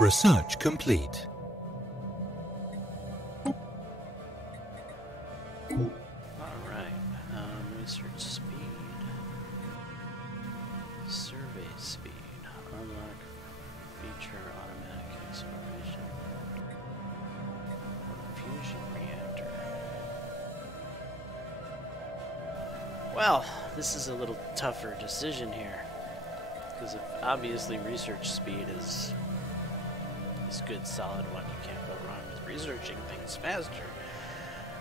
Research complete. Alright, research speed, survey speed, unlock feature automatic exploration, fusion reactor. Well, this is a little tougher decision here, because obviously research speed is good, solid one. You can't go wrong with researching things faster.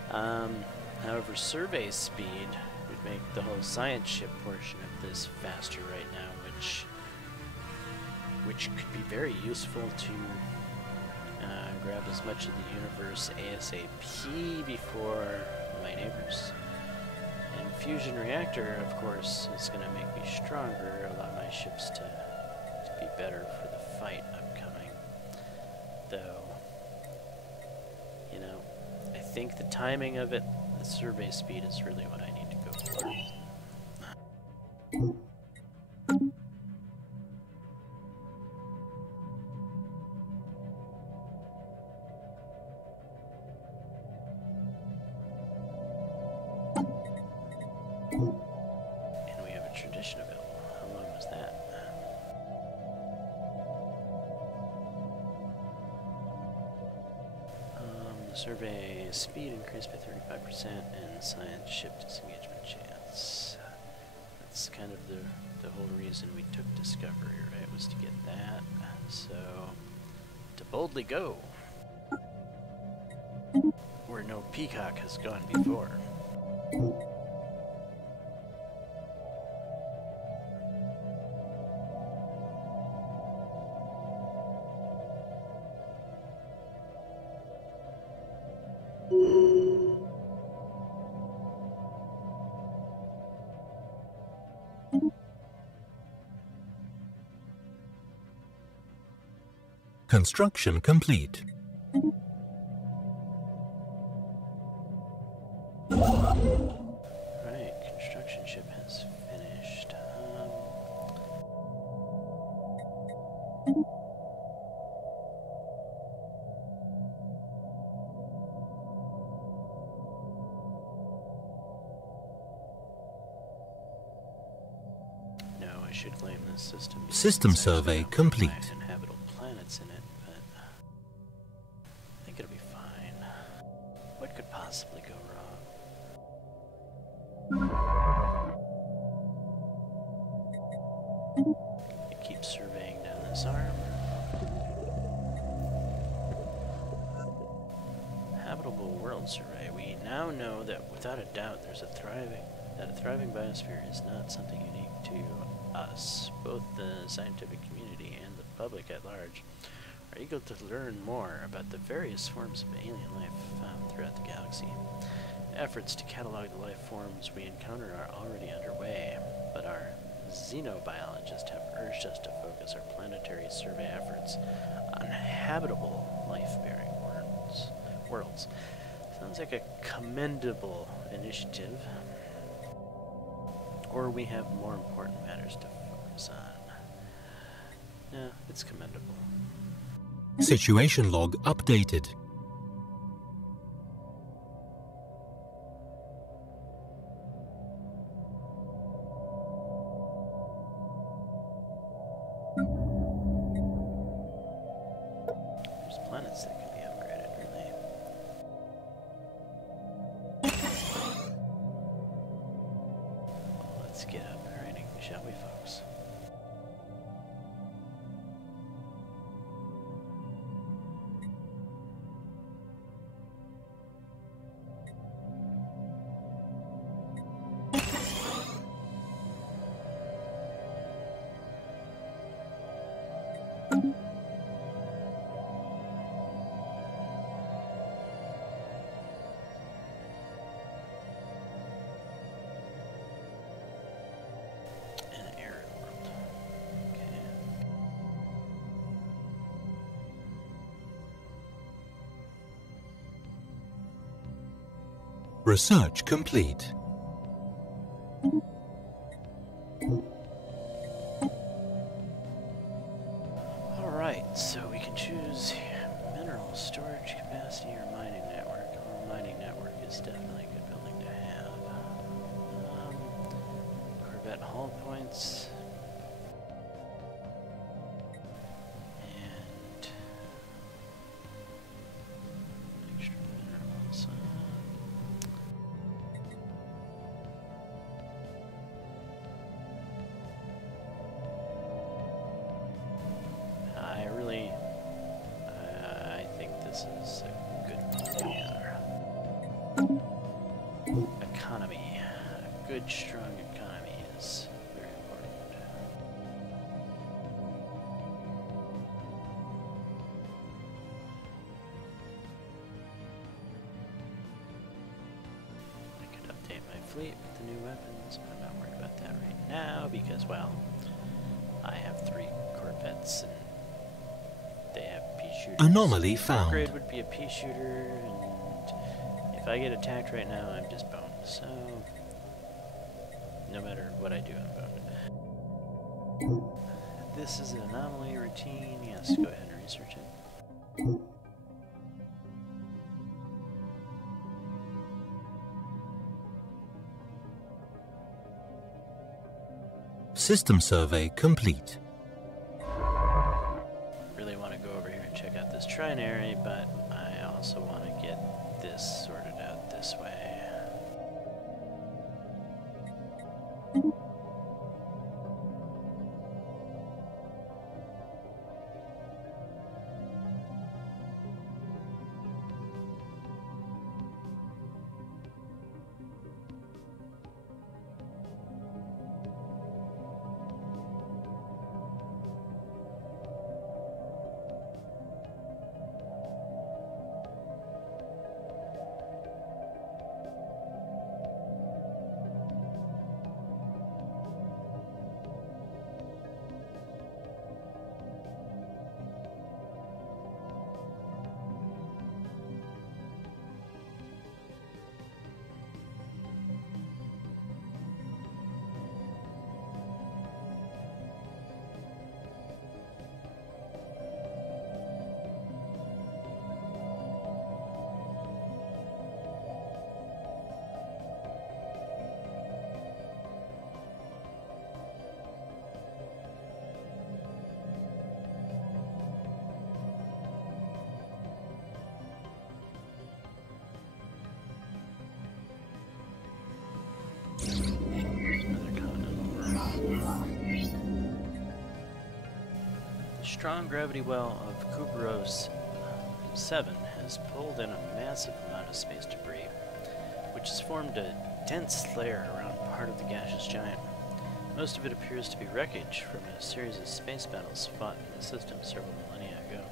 However, survey speed would make the whole science ship portion of this faster right now, which could be very useful to grab as much of the universe ASAP before my neighbors. And fusion reactor, of course, is going to make me stronger, allow my ships to be better for the fight upcoming. Though, you know, I think the timing of it, the survey speed is really what I need to go for. And we have a tradition available. How long was that? Survey speed increased by 35% and science ship disengagement chance. That's kind of the whole reason we took discovery, right? Was to get that. So, to boldly go where no peacock has gone before. Construction complete. Right, construction ship has finished. No, I should claim this system. System survey complete. Inhabitable planets in it, but I think it'll be fine. What could possibly go wrong? habitable world survey, we now know that without a doubt that a thriving biosphere is not something unique to us. Both the scientific community and the public at large are eager to learn more about the various forms of alien life found throughout the galaxy. Efforts to catalog the life forms we encounter are already underway, but our xenobiologists have urged us to focus our planetary survey efforts on habitable life-bearing worlds. Sounds like a commendable initiative. Or we have more important matters to focus on. Yeah, it's commendable. Situation log updated. There's planets that can be upgraded, really. Well, let's get up and running, shall we, folks? Research complete. Alright, so we can choose mineral storage capacity or mining network. Our mining network is definitely a good building to have. Corvette hull points. And extra minerals. I think this is a good idea. Economy. A good, strong economy is very important. I could update my fleet with the new weapons, but I'm not worried about that right now because, well, I have 3 Corvettes and they have pea shooters. Anomaly found. Upgrade would be a pea shooter, and if I get attacked right now, I'm just boned. So, no matter what I do, I'm boned. This is an anomaly routine. Yes, go ahead and research it. System survey complete. Really want to go over here and check out this trinary, but I also want to get this sorted out this way. The strong gravity well of Kuberos 7 has pulled in a massive amount of space debris, which has formed a dense layer around part of the gaseous giant. Most of it appears to be wreckage from a series of space battles fought in the system several millennia ago.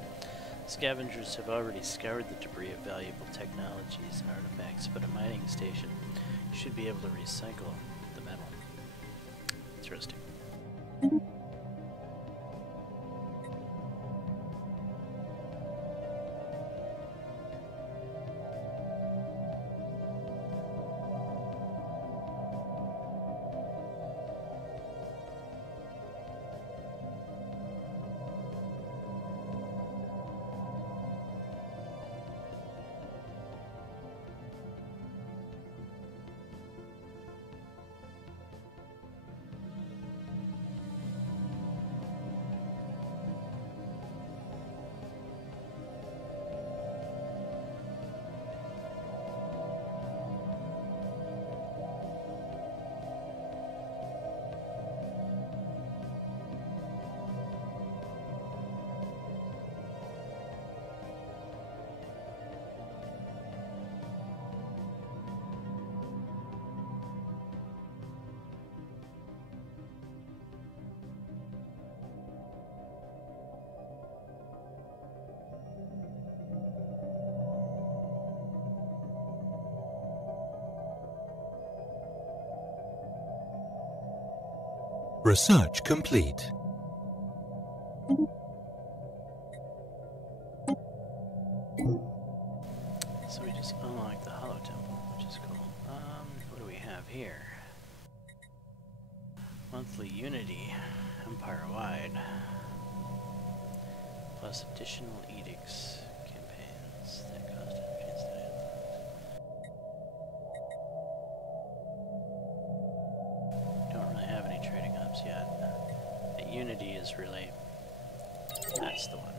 Scavengers have already scoured the debris of valuable technologies and artifacts, but a mining station should be able to recycle the metal. Interesting. Research complete. So we just unlocked the Hollow Temple, which is cool. What do we have here? Monthly Unity, Empire-wide. Plus additional edicts, campaigns that cost energy instead. Don't really have any trading hubs yet. And Unity is really... that's the one.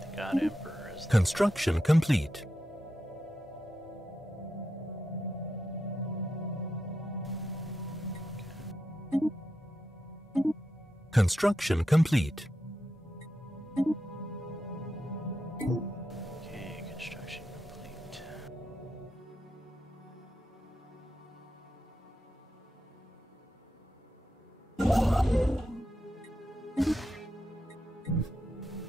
The God Emperor is... Construction complete. Construction complete. Okay, construction complete.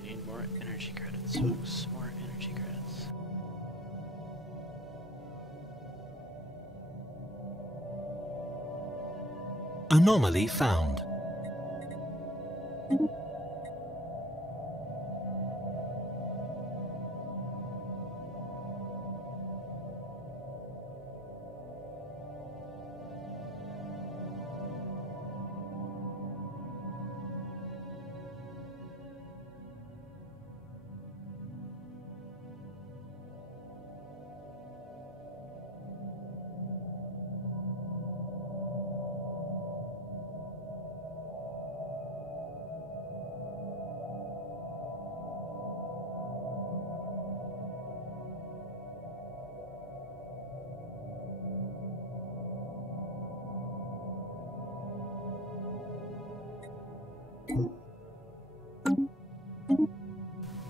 Need more energy credits, folks. More energy credits. Anomaly found.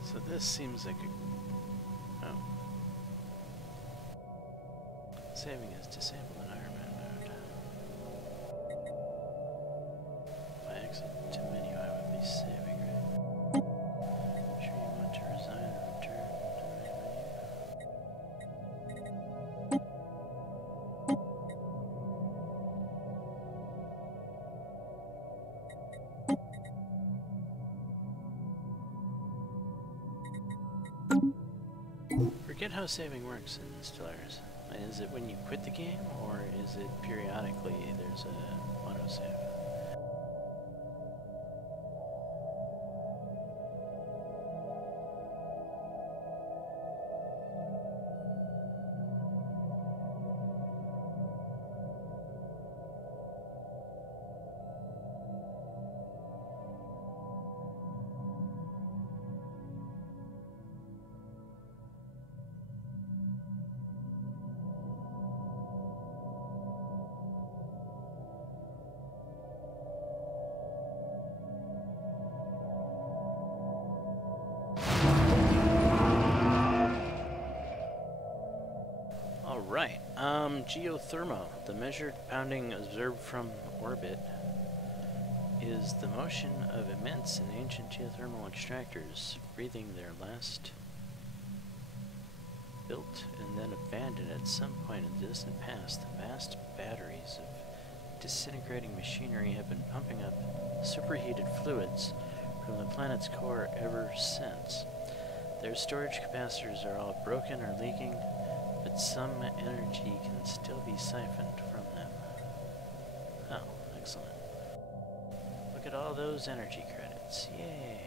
So this seems like a... oh. Saving is disabled in Iron Man mode. If I exit to menu, I would be saving, right? Sure you want to resign and return to the main menu? forget how saving works in Stellaris. Is it when you quit the game, or is it periodically there's a autosave? Right, geothermo, the measured pounding observed from orbit, is the motion of immense and ancient geothermal extractors breathing their last, built and then abandoned at some point in the distant past. The vast batteries of disintegrating machinery have been pumping up superheated fluids from the planet's core ever since. Their storage capacitors are all broken or leaking, but some energy can still be siphoned from them. Oh, excellent. Look at all those energy credits. Yay!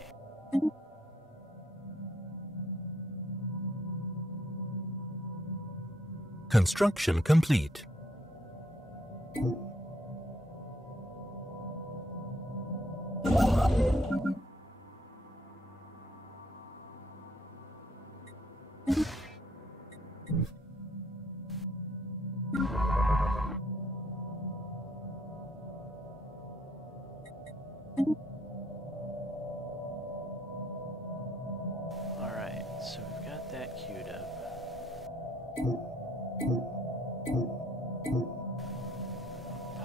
Construction complete. Alright, so we've got that queued up.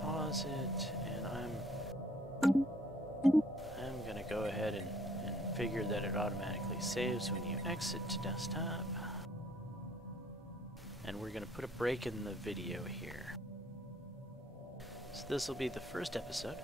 Pause it, and I'm gonna go ahead and figure that it automatically saves when you exit to desktop. And we're gonna put a break in the video here. So this will be the first episode.